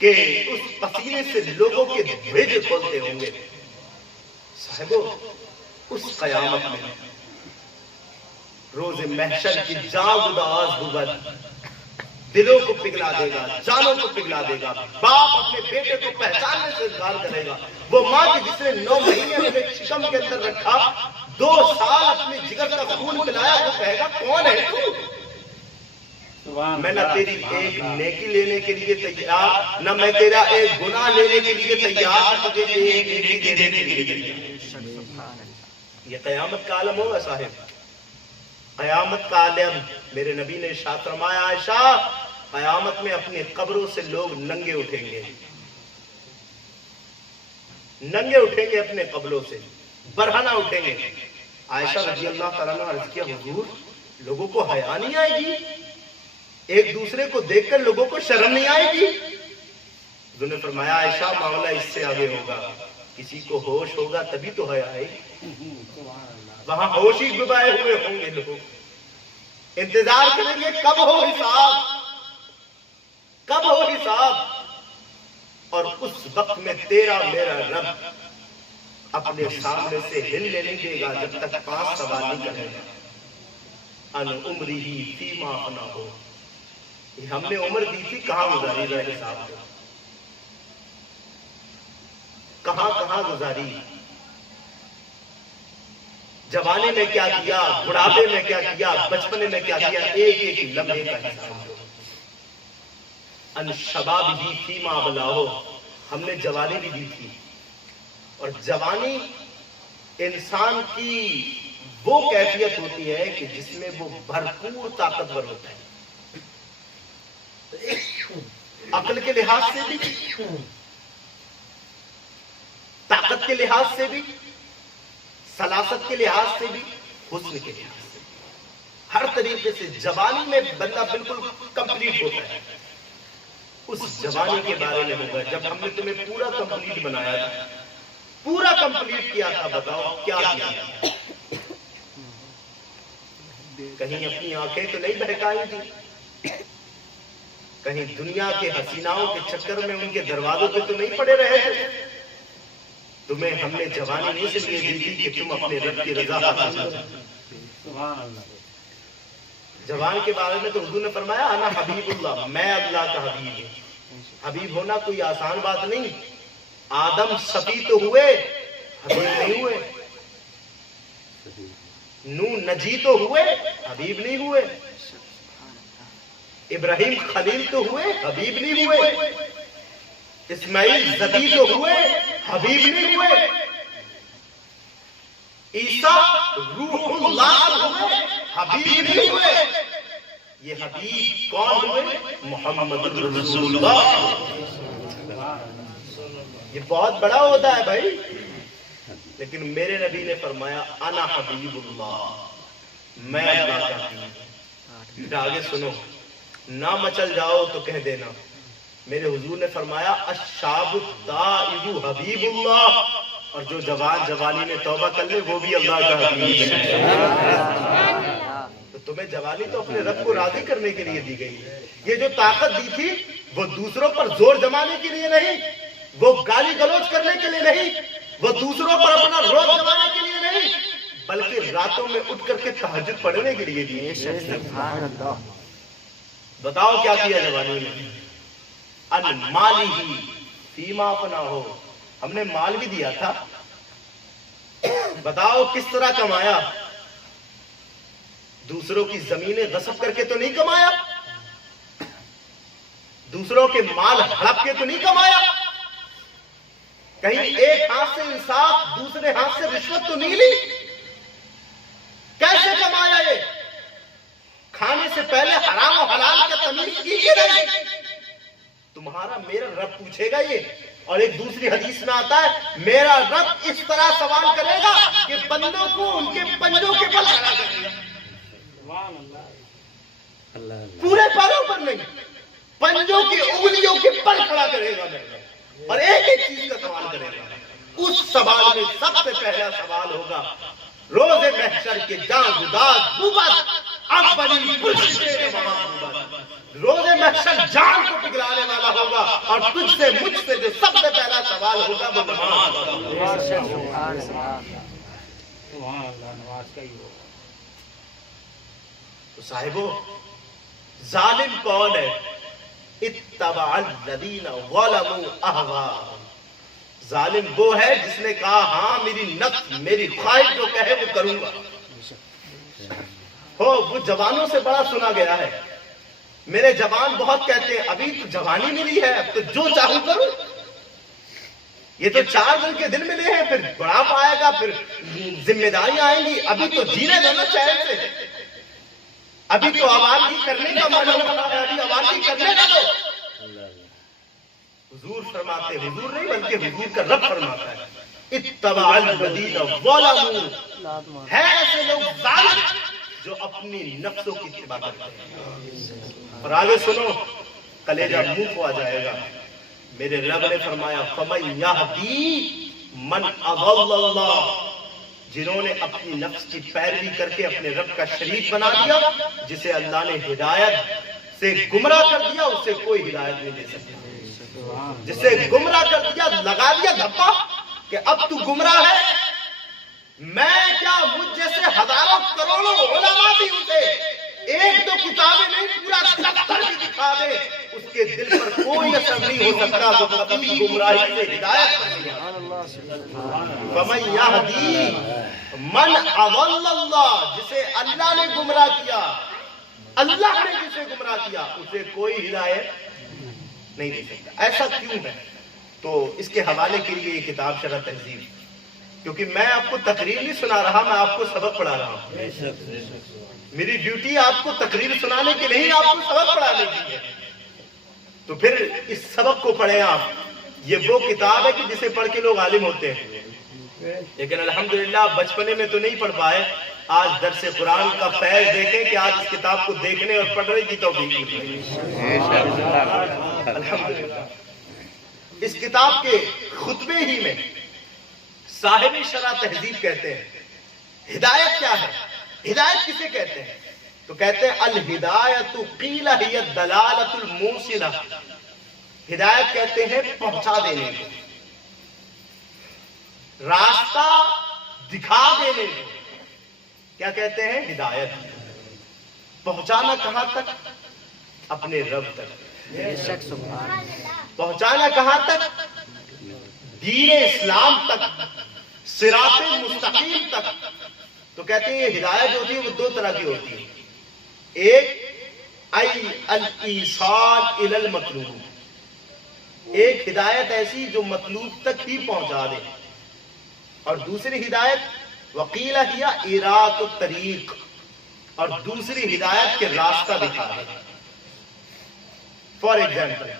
کہ اس پسینے سے لوگوں کے بھیجے کھولتے ہوں گے. صاحبو, اس قیامت میں روز محشر کی جاگداز بغض دلوں کو پگھلا دے گا, جانوں کو پگھلا دے گا. باپ اپنے بیٹے کو پہچاننے سے انکار کرے گا. وہ ماں کی جس نے 9 مہینے اپنے شکم کے اندر رکھا, 2 سال اپنے جگر کا خون پلایا, وہ کہے گا کون ہے تو؟ میں نہ تیری ایک نیکی لینے کے لیے تیار, نہ میں تیرا ایک گناہ لینے کے لیے تیار, تجھے ایک نیکی دینے کے لیے تیار. یہ قیامت کا عالم ہوگا صاحب, قیامت کا عالم. میرے نبی نے ارشاد فرمایا, عائشہ قیامت میں اپنی قبروں سے لوگ ننگے اٹھیں گے, ننگے اٹھیں گے اپنے قبروں سے, برہنہ اٹھیں گے. عائشہ رضی اللہ تعالیٰ نے عرض کیا, حضور لوگوں کو حیا نہیں آئے گی؟ ایک دوسرے کو دیکھ کر لوگوں کو شرم نہیں آئے گی؟ حضور نے فرمایا, عائشہ معاملہ اس سے آگے ہوگا. کسی کو ہوش ہوگا تبھی تو حیا آئے گی. وہاں ہوش ہی ڈبائے ہوئے ہوں گے لوگ, انتظار کریں گے کب ہو حساب, کب ہو حساب. اور اس وقت میں تیرا میرا رب اپنے سامنے سے ہلنے نہیں دے گا جب تک 5 سوال نہیں کرے گا. ان عمری فیما افنا ہو, ہم نے عمر دی تھی کہاں گزاری, رہا حساب دو, کہاں کہاں گزاری. جوانے میں کیا کیا, بڑھاپے میں کیا کیا, بچپنے میں کیا کیا, ایک ایک لمحے کا حساب دو. ان شباب بھی فیما بلاہو, ہم نے جوانی بھی دی تھی. اور جوانی انسان کی وہ کیفیت ہوتی ہے کہ جس میں وہ بھرپور طاقتور ہوتا ہے, عقل کے لحاظ سے بھی, طاقت کے لحاظ سے بھی, سلاست کے لحاظ سے بھی, حسن کے لحاظ سے, ہر طریقے سے جوانی میں بندہ بالکل کمپلیٹ ہوتا ہے. اس جوانی کے بارے میں ہوگا جب ہم نے تمہیں پورا کمپلیٹ بنایا تھا, پورا کمپلیٹ کیا تھا, بتاؤ کیا کیا؟ کہیں اپنی آنکھیں تو نہیں بہکائی تھی, کہیں دنیا کے حسیناؤں کے چکر میں ان کے دروازوں پہ تو نہیں پڑے رہے تھے. تمہیں ہم نے جوانی نہیں اس لیے دی تھی کہ تم اپنے رب کی رضا حاصل کرو. جوان کے بارے میں تو حضور نے فرمایا, انا حبیب اللہ, میں اللہ کا حبیب ہوں. حبیب ہونا کوئی آسان بات نہیں. آدم صفی تو ہوئے, حبیب نہیں ہوئے. نوح نجی تو ہوئے, حبیب نہیں ہوئے. ابراہیم خلیل تو ہوئے, حبیب نہیں ہوئے. اسماعیل ذبی تو ہوئے, حبیب نہیں ہوئے. عیسیٰ روح اللہ ہوئے, حبیب نہیں ہوئے. یہ حبیب کون ہوئے؟ محمد رسول اللہ. یہ بہت بڑا عہدہ ہے بھائی. لیکن میرے نبی نے فرمایا, انا حبیب اللہ, میں اللہ کا حبیب. آگے سنو, نہ مچل جاؤ تو کہہ دینا. میرے حضور نے فرمایا, الشاب التائب حبیب اللہ, اور جو جوان جوانی میں توبہ کر لے وہ بھی اللہ کا حبیب ہے. تو تمہیں جوانی تو اپنے رب کو راضی کرنے کے لیے دی گئی. یہ جو طاقت دی تھی وہ دوسروں پر زور جمانے کے لیے نہیں, وہ گالی گلوچ کرنے کے لیے نہیں, وہ دوسروں پر اپنا روب جمانے کے لیے نہیں, بلکہ راتوں میں اٹھ کر کے تہجد پڑھنے کے لیے دی. بتاؤ کیا کیا جوانی میں؟ ان مالی ہی فیما فنا ہو, ہم نے مال بھی دیا تھا, بتاؤ کس طرح کمایا؟ دوسروں کی زمینیں غصب کر کے تو نہیں کمایا، دوسروں کے مال ہڑپ کے تو نہیں کمایا، کہیں ایک ہاتھ سے انصاف دوسرے ہاتھ سے رشوت تو نہیں لی؟ کیسے کمایا یہ؟ کھانے سے پہلے حرام و حلال کا تمیز کی کہ نہیں؟ تمہارا میرا رب پوچھے گا یہ. اور ایک دوسری حدیث میں آتا ہے میرا رب اس طرح سوال کرے گا کہ بندوں کو ان کے پنجوں کے بل کھڑا کرے گا. پورے پیروں پر نہیں، پنجوں کی انگلیوں کے بل کھڑا کرے گا اور ایک ایک چیز کا سوال کرے گا. اس سوال میں سب سے پہلا سوال ہوگا روز محشر کے جان گداز بوبت اولین پرشتے محمد. روز محشر جان کو پگلانے والا ہوگا اور تجھ سے مجھ سے جو سب سے پہلا سوال ہوگا وہ نماز. تو صاحبو ظالم کون ہے؟ اتبع الذین ظلموا اہواءہم. ظالم وہ ہے جس نے کہا ہاں میری نفس میری خواہش جو کہے وہ کروں گا. ہو وہ جوانوں سے بڑا سنا گیا ہے. میرے جوان بہت کہتے ہیں ابھی تو جوانی ملی ہے اب تو جو چاہوں کروں. یہ تو 4 دن کے دن ملے ہیں، پھر بڑھاپا آئے گا، پھر ذمہ داریاں آئیں گی. ابھی تو جینے دو نا چین سے، ابھی تو آوارگی کرنے کا من ہوگا، ابھی آوارگی کرنے کا دو. حضور فرماتے، حضور نہیں بلکہ حضور کا رب فرماتا ہے اتبع الذین ظلموا. ہے ایسے لوگ ظالم جو اپنی نفسوں کی اتباع کرتے ہیں. اور آگے سنو کلیجہ منہ کو آ جائے گا. میرے رب نے فرمایا فَمَن يَهْدِي مَنْ أَضَلَّ اللَّهُ. جنہوں نے اپنی نفس کی پیروی کر کے اپنے رب کا شریک بنا دیا، جسے اللہ نے ہدایت سے گمراہ کر دیا اسے کوئی ہدایت نہیں دے سکتا. جسے گمراہ کر دیا لگا دیا دھپا کہ اب تو گمراہ ہے. میں کیا مجھ جیسے ہزاروں کروڑوں علماء بھی اسے ایک دو کتابیں نہیں پورا دفتر بھی دکھا دے اس کے دل پر کوئی اثر نہیں ہو سکتا. وہ کبھی گمراہی سے ہدایت کر دیا. فَمَن يَهْدِي مَنْ أَضَلَّ اللَّهُ. جسے اللہ نے گمراہ کیا، اللہ نے جسے گمراہ کیا اسے کوئی ہدایت نہیں دے سکتا. ایسا کیوں ہے؟ تو اس کے حوالے کے لیے یہ کتاب شرح تہذیب، کیونکہ میں آپ کو تقریر نہیں سنا رہا، میں آپ کو سبق پڑھا رہا ہوں. میری ڈیوٹی آپ کو تقریر سنانے کی نہیں، آپ کو سبق پڑھانے کی ہے. تو پھر اس سبق کو پڑھیں آپ. یہ وہ کتاب ہے کہ جسے پڑھ کے لوگ عالم ہوتے ہیں، لیکن الحمدللہ بچپنے میں تو نہیں پڑھ پائے. آج درس قرآن کا فیض دیکھیں کہ آج اس کتاب کو دیکھنے اور پڑھنے کی توفیق ملی. الحمدللہ. اس کتاب کے خطبے ہی میں صاحب شرح تہذیب کہتے ہیں ہدایت کیا ہے، ہدایت کسے کہتے ہیں؟ تو کہتے ہیں الہدایت قیل ہی الدلالۃ الموصلہ. ہدایت کہتے ہیں پہنچا دینے کو، راستہ دکھا دینے کو. کیا کہتے ہیں؟ ہدایت. پہنچانا کہاں تک؟ اپنے رب تک. پہنچانا کہاں تک؟ دین اسلام تک، صراط مستقیم تک. تو کہتے ہیں یہ ہدایت جو ہوتی ہے وہ 2 طرح کی ہوتی ہے. ایک الایصال الی المطلوب، ایک ہدایت ایسی جو مطلوب تک ہی پہنچا دے، اور دوسری ہدایت وقیل ہی اراۃ الطریق، اور دوسری ہدایت کے راستہ دکھا دے. فار ایگزامپل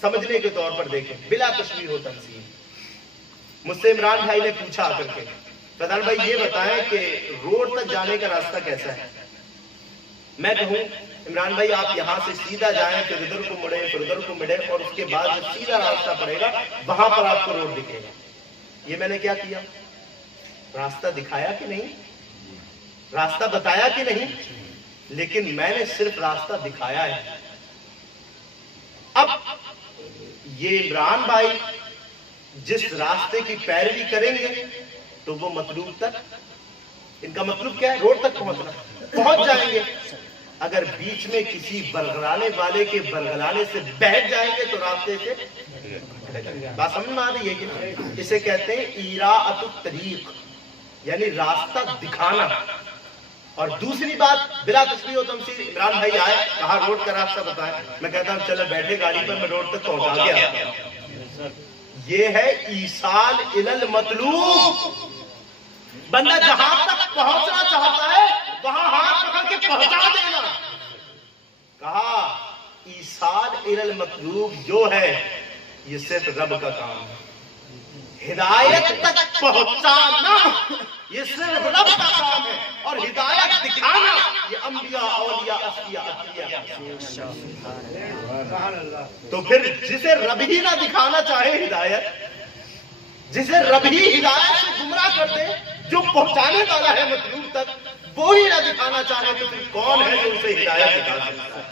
سمجھنے کے طور پر دیکھیں بلا تشبیہ و تمثیل. مجھ سے عمران بھائی نے پوچھا آ کر کے فیضان بھائی یہ بتائیں کہ روڈ تک جانے کا راستہ کیسا ہے. میں کہوں عمران بھائی آپ یہاں سے سیدھا جائیں پھر ادھر کو مڑے پھر ادھر کو مڑے اور اس کے بعد جو سیدھا راستہ پڑے گا وہاں پر آپ کو روڈ دکھے گا. یہ میں نے کیا کیا؟ راستہ دکھایا کہ نہیں؟ راستہ بتایا کہ نہیں؟ لیکن میں نے صرف راستہ دکھایا ہے. اب یہ عمران بھائی جس راستے کی پیروی کریں گے تو وہ مطلوب تک، ان کا مطلب کیا ہے؟ روڈ تک پہنچنا. پہنچ جائیں گے. اگر بیچ میں کسی برگلانے والے کے برگلانے سے بیٹھ جائیں گے تو راستے سے بات سمجھ میں آ رہی ہے کہ اسے کہتے ہیں اراءۃ الطریق. یعنی راستہ دکھانا. اور دوسری بات بلا تشبیہ و تمثیل، عمران بھائی آئے کہا روڈ کا راستہ بتائیں، میں کہتا ہوں چلو بیٹھے گاڑی پر، میں روڈ تک پہنچا گیا. یہ ہے ایصال الی المطلوب. بندہ جہاں تک پہنچنا چاہتا ہے وہاں ہاتھ پکڑ کے پہنچا دینا. کہا ایصال الی المطلوب جو ہے یہ صرف رب کا کام ہے. ہدایت تک پہنچانا یہ صرف رب کا کام ہے، اور ہدایت دکھانا یہ انبیاء، اولیاء، اصفیاء، اتقیاء. تو پھر جسے رب ہی نہ دکھانا چاہے ہدایت، جسے رب ہی ہدایت سے گمراہ کر دے، جو پہنچانے والا ہے مطلوب تک وہ ہی نہ دکھانا چاہے، تو پھر کون ہے جو اسے ہدایت دکھا سکتا ہے؟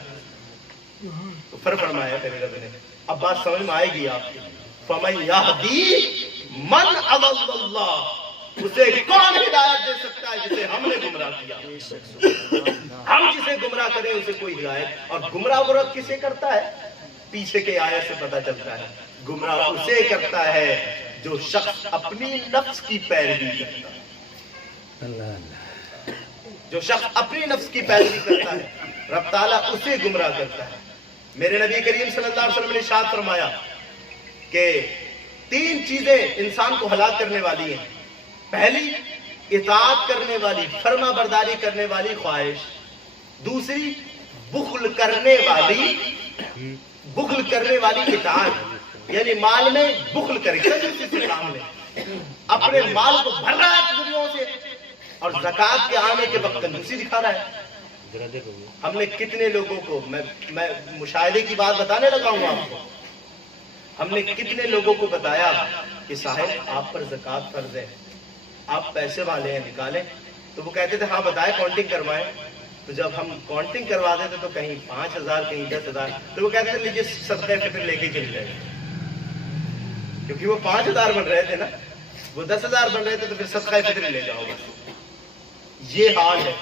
تو پھر فرمایا میرے رب نے، اب بات سمجھ میں آئے گی آپ کی. فَمَن يَهْدِي مَنْ أَضَلَّ اللَّهُ، اسے کون ہدایت دے سکتا ہے جسے ہم نے گمراہ کیا. ہم جسے گمراہ کریں اسے کوئی ہدایت. اور گمراہ ورد کسے کرتا ہے؟ پیچھے کے آیت سے پتہ چلتا ہے گمراہ اسے کرتا ہے جو شخص اپنی نفس کی پیروی کرتا ہے. جو شخص اپنی نفس کی پیروی کرتا ہے رب تعالیٰ اسے گمراہ کرتا ہے. میرے نبی کریم صلی اللہ علیہ وسلم نے ارشاد فرمایا کہ 3 چیزیں انسان کو ہلاک کرنے والی ہیں. پہلی، اطاعت کرنے والی، فرما برداری کرنے والی خواہش. دوسری، بخل کرنے والی اطاعت، یعنی مال میں بخل کرے، کسی سے کام لے، اپنے مال کو بھر رہا ہے تجریوں سے اور زکوٰۃ کے آنے کے وقت کنجوسی دکھا رہا ہے. ہم نے کتنے لوگوں کو، میں مشاہدے کی بات بتانے لگا ہوں آپ کو، ہم نے کتنے لوگوں کو بتایا کہ صاحب آپ پر زکوٰۃ فرض ہے، آپ پیسے والے ہیں نکالیں. تو وہ کہتے تھے ہاں بتائیں کاؤنٹنگ کروائیں. تو جب ہم کاؤنٹنگ کرواتے تھے تو کہیں 5,000 کہیں 10,000، تو وہ کہتے تھے لیجیے صدقہ فطر لے کے چل جائے، کیونکہ وہ 5,000 بن رہے تھے نا، وہ 10,000 بن رہے تھے، تو پھر صدقہ فطر لے جاؤ گا. یہ حال ہے.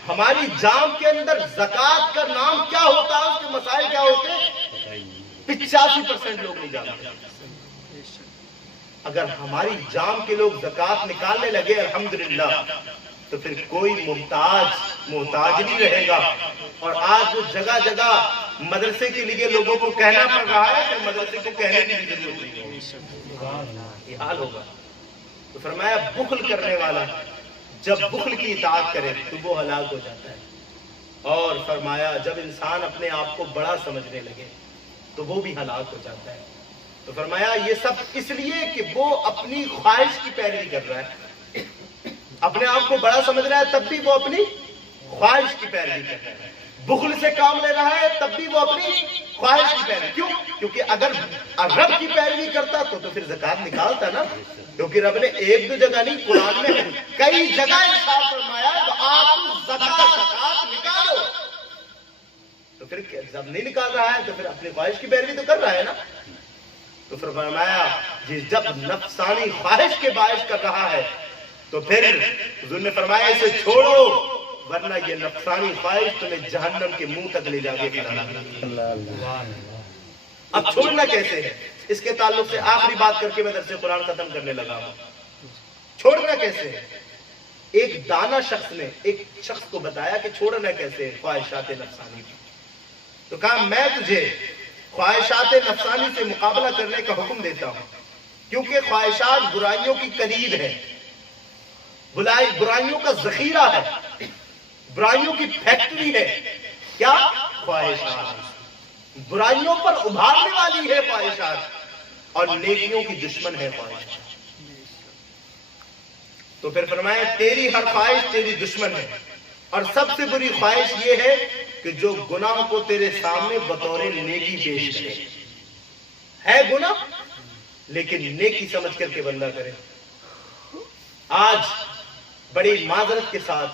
ہماری جام کے اندر زکوٰۃ کا نام کیا ہوتا ہے، اس کے مسائل کیا ہوتے ہیں، 85% لوگ نہیں جانتے. اگر ہماری جام کے لوگ زکوٰۃ نکالنے لگے الحمدللہ، تو پھر کوئی محتاج نہیں رہے گا. اور آج جو جگہ جگہ مدرسے کے لیے لوگوں کو کہنا پڑ رہا ہے کہ مدرسے کو کہنے کی بھی ضرورت نہیں ہے، یہ حال ہوگا. تو فرمایا بخل کرنے والا جب بخل کی اطاعت کرے تو وہ ہلاک ہو جاتا ہے. اور فرمایا جب انسان اپنے آپ کو بڑا سمجھنے لگے تو وہ بھی ہلاک ہو جاتا ہے. تو فرمایا یہ سب اس لیے کہ وہ اپنی خواہش کی پیروی کر رہا ہے، اپنے آپ کو بڑا سمجھ رہا ہے تب بھی وہ اپنی خواہش کی پیروی کر رہا ہے. بخل سے کام لے رہا ہے تب بھی وہ اپنی خواہش کی پیروی. کیوں؟ کیونکہ اگر رب کی پیروی کرتا تو پھر زکوٰۃ نکالتا نا. کیونکہ رب نے 1-2 جگہ نہیں، قرآن میں کئی جگہ ارشاد فرمایا تو آپ زکوٰۃ نکالو. تو پھر جب نہیں نکال رہا ہے تو پھر اپنی خواہش کی پیروی تو کر رہا ہے نا. تو پھر فرمایا جب نفسانی خواہش کے باعث کر رہا ہے تو پھر حضور نے فرمایا اسے چھوڑو، ورنہ یہ نفسانی خواہش تمہیں جہنم کے منہ تک لے جا کے کھڑا. اب چھوڑنا کیسے ہے، اس کے تعلق سے آخری بات کر کے میں درس قرآن ختم کرنے لگا ہوں. چھوڑنا کیسے ہے؟ ایک دانا شخص نے ایک شخص کو بتایا کہ چھوڑنا کیسے ہے خواہشات نفسانی کی. تو کہا میں تجھے خواہشات نفسانی سے مقابلہ کرنے کا حکم دیتا ہوں، کیونکہ خواہشات برائیوں کی کلید ہے، برائیوں کا ذخیرہ ہے، برائیوں کی فیکٹری ہے. کیا؟ خواہشات. برائیوں پر ابھارنے والی ہے خواہشات، اور نیکیوں کی دشمن ہے خواہشات. تو پھر فرمایا تیری ہر خواہش تیری دشمن ہے، اور سب سے بری خواہش یہ ہے کہ جو گناہ کو تیرے سامنے بطور نیکی پیش کرے. ہے گناہ لیکن نیکی سمجھ کر کے بندہ کرے. آج بڑی معذرت کے ساتھ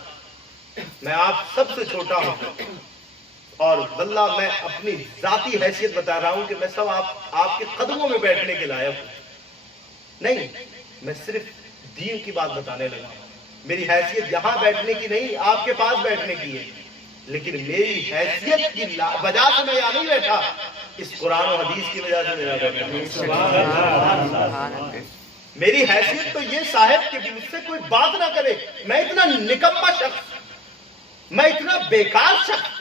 میں آپ سب سے چھوٹا ہوں، اور واللہ میں اپنی ذاتی حیثیت بتا رہا ہوں کہ میں سب آپ کے قدموں میں بیٹھنے کے لائق ہوں نہیں. میں صرف دین کی بات بتانے لگا ہوں. میری حیثیت یہاں بیٹھنے کی نہیں، آپ کے پاس بیٹھنے کی ہے. لیکن میری حیثیت کی وجہ سے میں یہاں نہیں بیٹھا، اس قرآن و حدیث کی وجہ سے میں یہاں بیٹھا. میری حیثیت تو یہ صاحب کہ مجھ سے کوئی بات نہ کرے، میں اتنا نکما شخص، میں اتنا بیکار شخص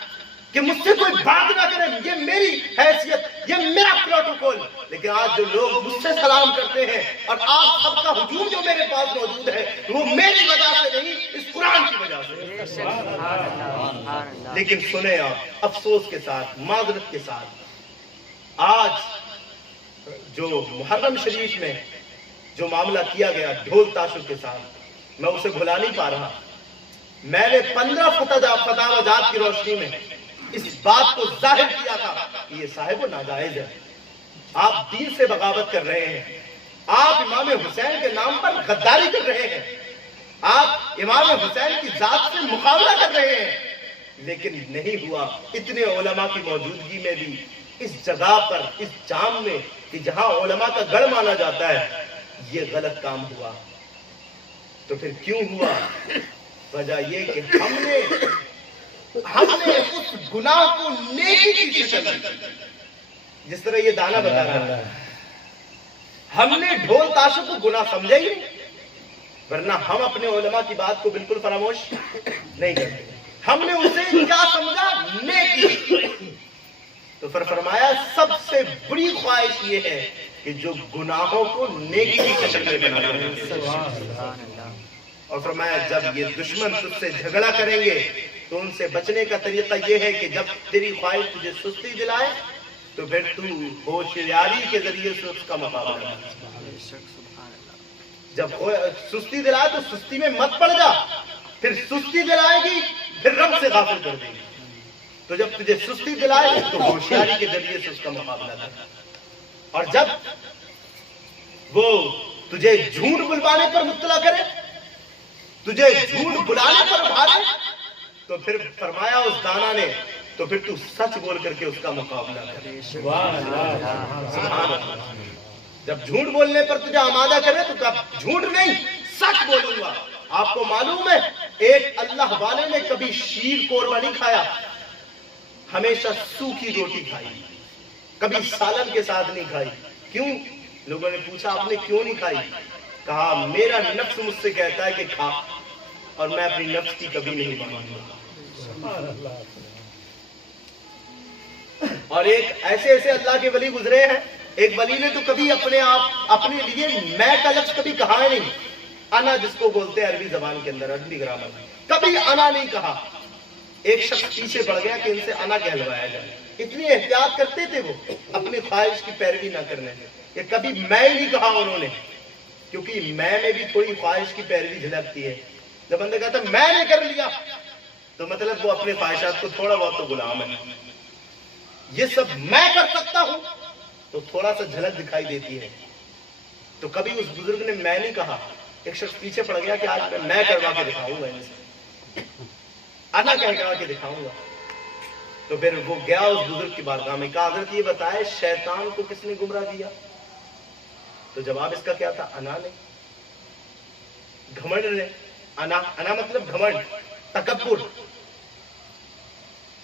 کہ مجھ سے کوئی بات نہ کرے، یہ میری حیثیت، یہ میرا پروٹوکول۔ لیکن آج جو لوگ مجھ سے سلام کرتے ہیں اور آپ سب کا ہجوم جو میرے پاس موجود ہے وہ میری وجہ سے نہیں، اس قرآن کی وجہ سے۔ لیکن سنیں آپ، افسوس کے ساتھ، معذرت کے ساتھ، آج جو محرم شریف میں جو معاملہ کیا گیا ڈھول تاشر کے ساتھ، میں اسے بھلا نہیں پا رہا۔ میں نے 15 فتاوی جات کی روشنی میں اس بات کو ظاہر کیا تھا کہ یہ صاحب و ناجائز ہے، آپ دین سے بغاوت کر رہے ہیں، آپ امام حسین کے نام پر غداری کر رہے ہیں، آپ امام حسین کی ذات سے مقابلہ کر رہے ہیں۔ لیکن نہیں ہوا، اتنے علماء کی موجودگی میں بھی اس جگہ پر، اس جام میں کہ جہاں علماء کا گڑھ مانا جاتا ہے، یہ غلط کام ہوا۔ تو پھر کیوں ہوا؟ وجہ یہ کہ ہم نے اس گناہ کو نیکی کی شکل دی، جس طرح یہ دانا بتا رہا ہے، ہم نے ڈھول تاشر کو گناہ سمجھا ہی نہیں، ورنہ ہم اپنے علماء کی بات کو بالکل فراموش نہیں کرتے، ہم نے اسے کیا سمجھا؟ نیکی۔ تو پھر فرمایا سب سے بڑی خواہش یہ ہے کہ جو گناہوں کو نیکی کی شکل میں بنا دے، اور فرمایا جب یہ دشمن تجھ سے جھگڑا کریں گے تو ان سے بچنے کا طریقہ یہ ہے کہ جب تیری خواہش تجھے سستی دلائے تو پھر تو ہوشیاری کے ذریعے سے اس کا مقابلہ کر۔ جب سستی دلائے تو سستی میں مت پڑ جا، پھر سستی دلائے گی پھر رب سے غافل کر دے گی، تو جب تجھے سستی دلائے تو ہوشیاری کے ذریعے سے اس کا مقابلہ کر، اور جب وہ تجھے جھوٹ بلوانے پر مبتلا کرے، تجھے جھوٹ بلانے پر ابھارے، تو پھر فرمایا اس دانا نے تو پھر تو سچ بول کر کے اس کا مقابلہ کر۔ سبحان اللہ۔ جب جھوٹ بولنے پر تجھے آمادہ کرے تو کب جھوٹ نہیں، سچ بولوں گا۔ آپ کو معلوم ہے ایک اللہ والے نے کبھی شیر قورمہ نہیں کھایا، ہمیشہ سوکھی روٹی کھائی، کبھی سالن کے ساتھ نہیں کھائی۔ کیوں؟ لوگوں نے پوچھا آپ نے کیوں نہیں کھائی؟ کہا میرا نفس مجھ سے کہتا ہے کہ کھا، اور میں اپنی نفس کی کبھی نہیں مانوں گا۔ اور ایک ایسے اللہ کے ولی گزرے ہیں، ایک ولی نے تو کبھی اپنے آپ اپنے لیے میں کا لفظ کبھی کہا ہے نہیں، انا جس کو بولتے ہیں عربی زبان کے اندر، عربی گرامر میں کبھی انا نہیں کہا۔ ایک شخص پیچھے پڑ گیا کہ ان سے انا کہلوایا جائے، اتنی احتیاط کرتے تھے وہ اپنی خواہش کی پیروی نہ کرنے میں، کہ کبھی میں نہیں کہا انہوں نے، کیونکہ میں بھی تھوڑی خواہش کی پیروی جھلکتی ہے۔ جب بندہ کہتا میں نے کر لیا تو مطلب وہ اپنے خواہشات کو تھوڑا بہت تو غلام ہے۔ یہ سب میں کر سکتا ہوں تو تھوڑا سا جھلک دکھائی دیتی ہے۔ تو کبھی اس بزرگ نے میں نہیں کہا، ایک شخص پیچھے پڑ گیا کہ آج میں کروا کے دکھاؤں گا، ان سے انا کروا کے دکھاؤں گا۔ تو پھر وہ گیا اس بزرگ کی بارگاہ میں، کہا حضرت یہ بتائے شیطان کو کس نے گمراہ کیا؟ تو جواب اس کا کیا تھا؟ انا نے، گھمنڈ نے۔ انا مطلب گھمنڈ، تکبر۔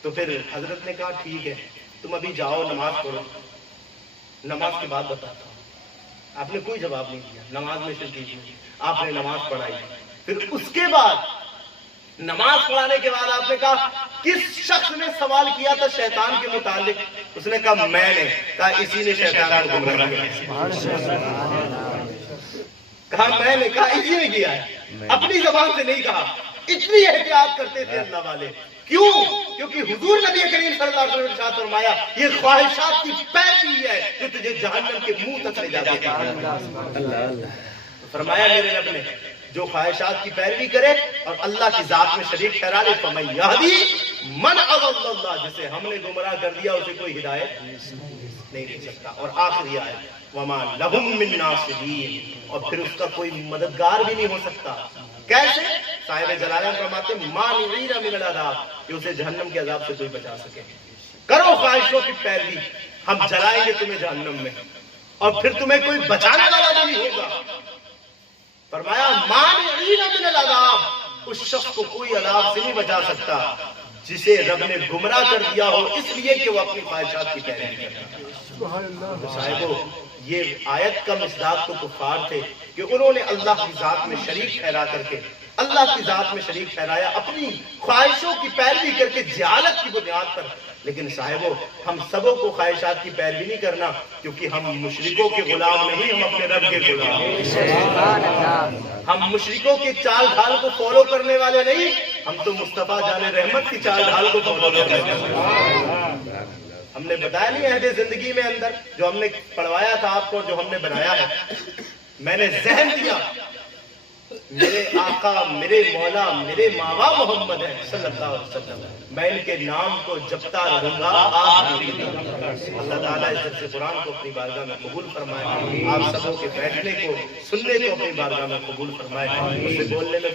تو پھر حضرت نے کہا ٹھیک ہے تم ابھی جاؤ نماز پڑھو، نماز کی بات بتاتا ہوں۔ آپ نے کوئی جواب نہیں دیا، نماز میں شرکت کی، آپ نے نماز پڑھائی۔ پھر اس کے بعد نماز پڑھانے کے بعد آپ نے کہا کس شخص نے سوال کیا تھا شیطان کے متعلق؟ اس نے کہا میں نے۔ کہا اسی نے شیطان کو گمراہ کیا۔ کہا میں نے، کہا اسی نے کیا ہے، اپنی زبان سے نہیں کہا۔ اتنی احتیاط کرتے تھے اللہ والے، کیوں؟ کیونکہ حضور نبی کریم صلی اللہ علیہ وسلم نے ارشاد فرمایا یہ خواہشات کی پیروی ہے جو تجھے جہنم کے منہ تک لے جاتی ہے۔ فرمایا میرے رب نے جو خواہشات کی پیروی کرے اور اللہ کی ذات میں شریک ٹھہرا لے، فَمَن يَهْدِي مَنْ أَضَلَّ اللَّهُ، جسے ہم نے گمراہ کر دیا اسے کوئی ہدایت نہیں دے سکتا۔ اور آخری آیت وَمَا لَهُم مِّن نَاصِرِينَ، اور پھر اس کا کوئی مددگار بھی نہیں ہو سکتا۔ کیسے؟ صاحب جلالین فرماتے مانعین من العذاب، کہ اسے جہنم کے عذاب سے کوئی بچا سکے۔ کرو خواہشوں کی پیروی، ہم جلائیں گے تمہیں جہنم میں، اور پھر تمہیں کوئی بچانے والا نہیں ہوگا۔ فرمایا مانعین من العذاب، اس شخص کو کوئی عذاب سے نہیں بچا سکتا جسے رب نے گمراہ کر دیا ہو اس لیے کہ وہ اپنی خواہشات کی پیروی کرتا ہے۔ صاحبو یہ آیت کا مصداق تو کفار تھے کہ انہوں نے اللہ کی ذات میں شریک ٹھہرا کر کے اللہ کی ذات میں شریک ٹھہرایا، اپنی خواہشوں کی پیروی کر کے جہالت کی بنیاد پر۔ لیکن صاحبوں، ہم سبوں کو خواہشات کی پیروی نہیں کرنا، کیونکہ ہم مشرکوں کے غلام نہیں، ہم اپنے رب کے غلام ہیں۔ ہم مشرکوں کے چال ڈھال کو فالو کرنے والے نہیں، ہم تو مصطفیٰ جان رحمت کی چال ڈھال کو فالو کرنے والے ہیں۔ ہم نے بتایا نہیں عہد زندگی میں اندر جو ہم نے پڑھوایا تھا آپ کو، جو ہم نے بنایا ہے، میں نے ذہن دیا میرے آقا، میرے مولا، میرے ماوا محمد ہیں صلی اللہ علیہ وسلم، میں ان کے نام کو جپتا رہوں گا آپ بھی۔ اللہ تعالیٰ اس درس قرآن کو اپنی بارگاہ میں قبول فرمائے، آپ سبوں کے بیٹھنے کو، سننے کو اپنی بارگاہ میں قبول فرمائے، اسے بولنے میں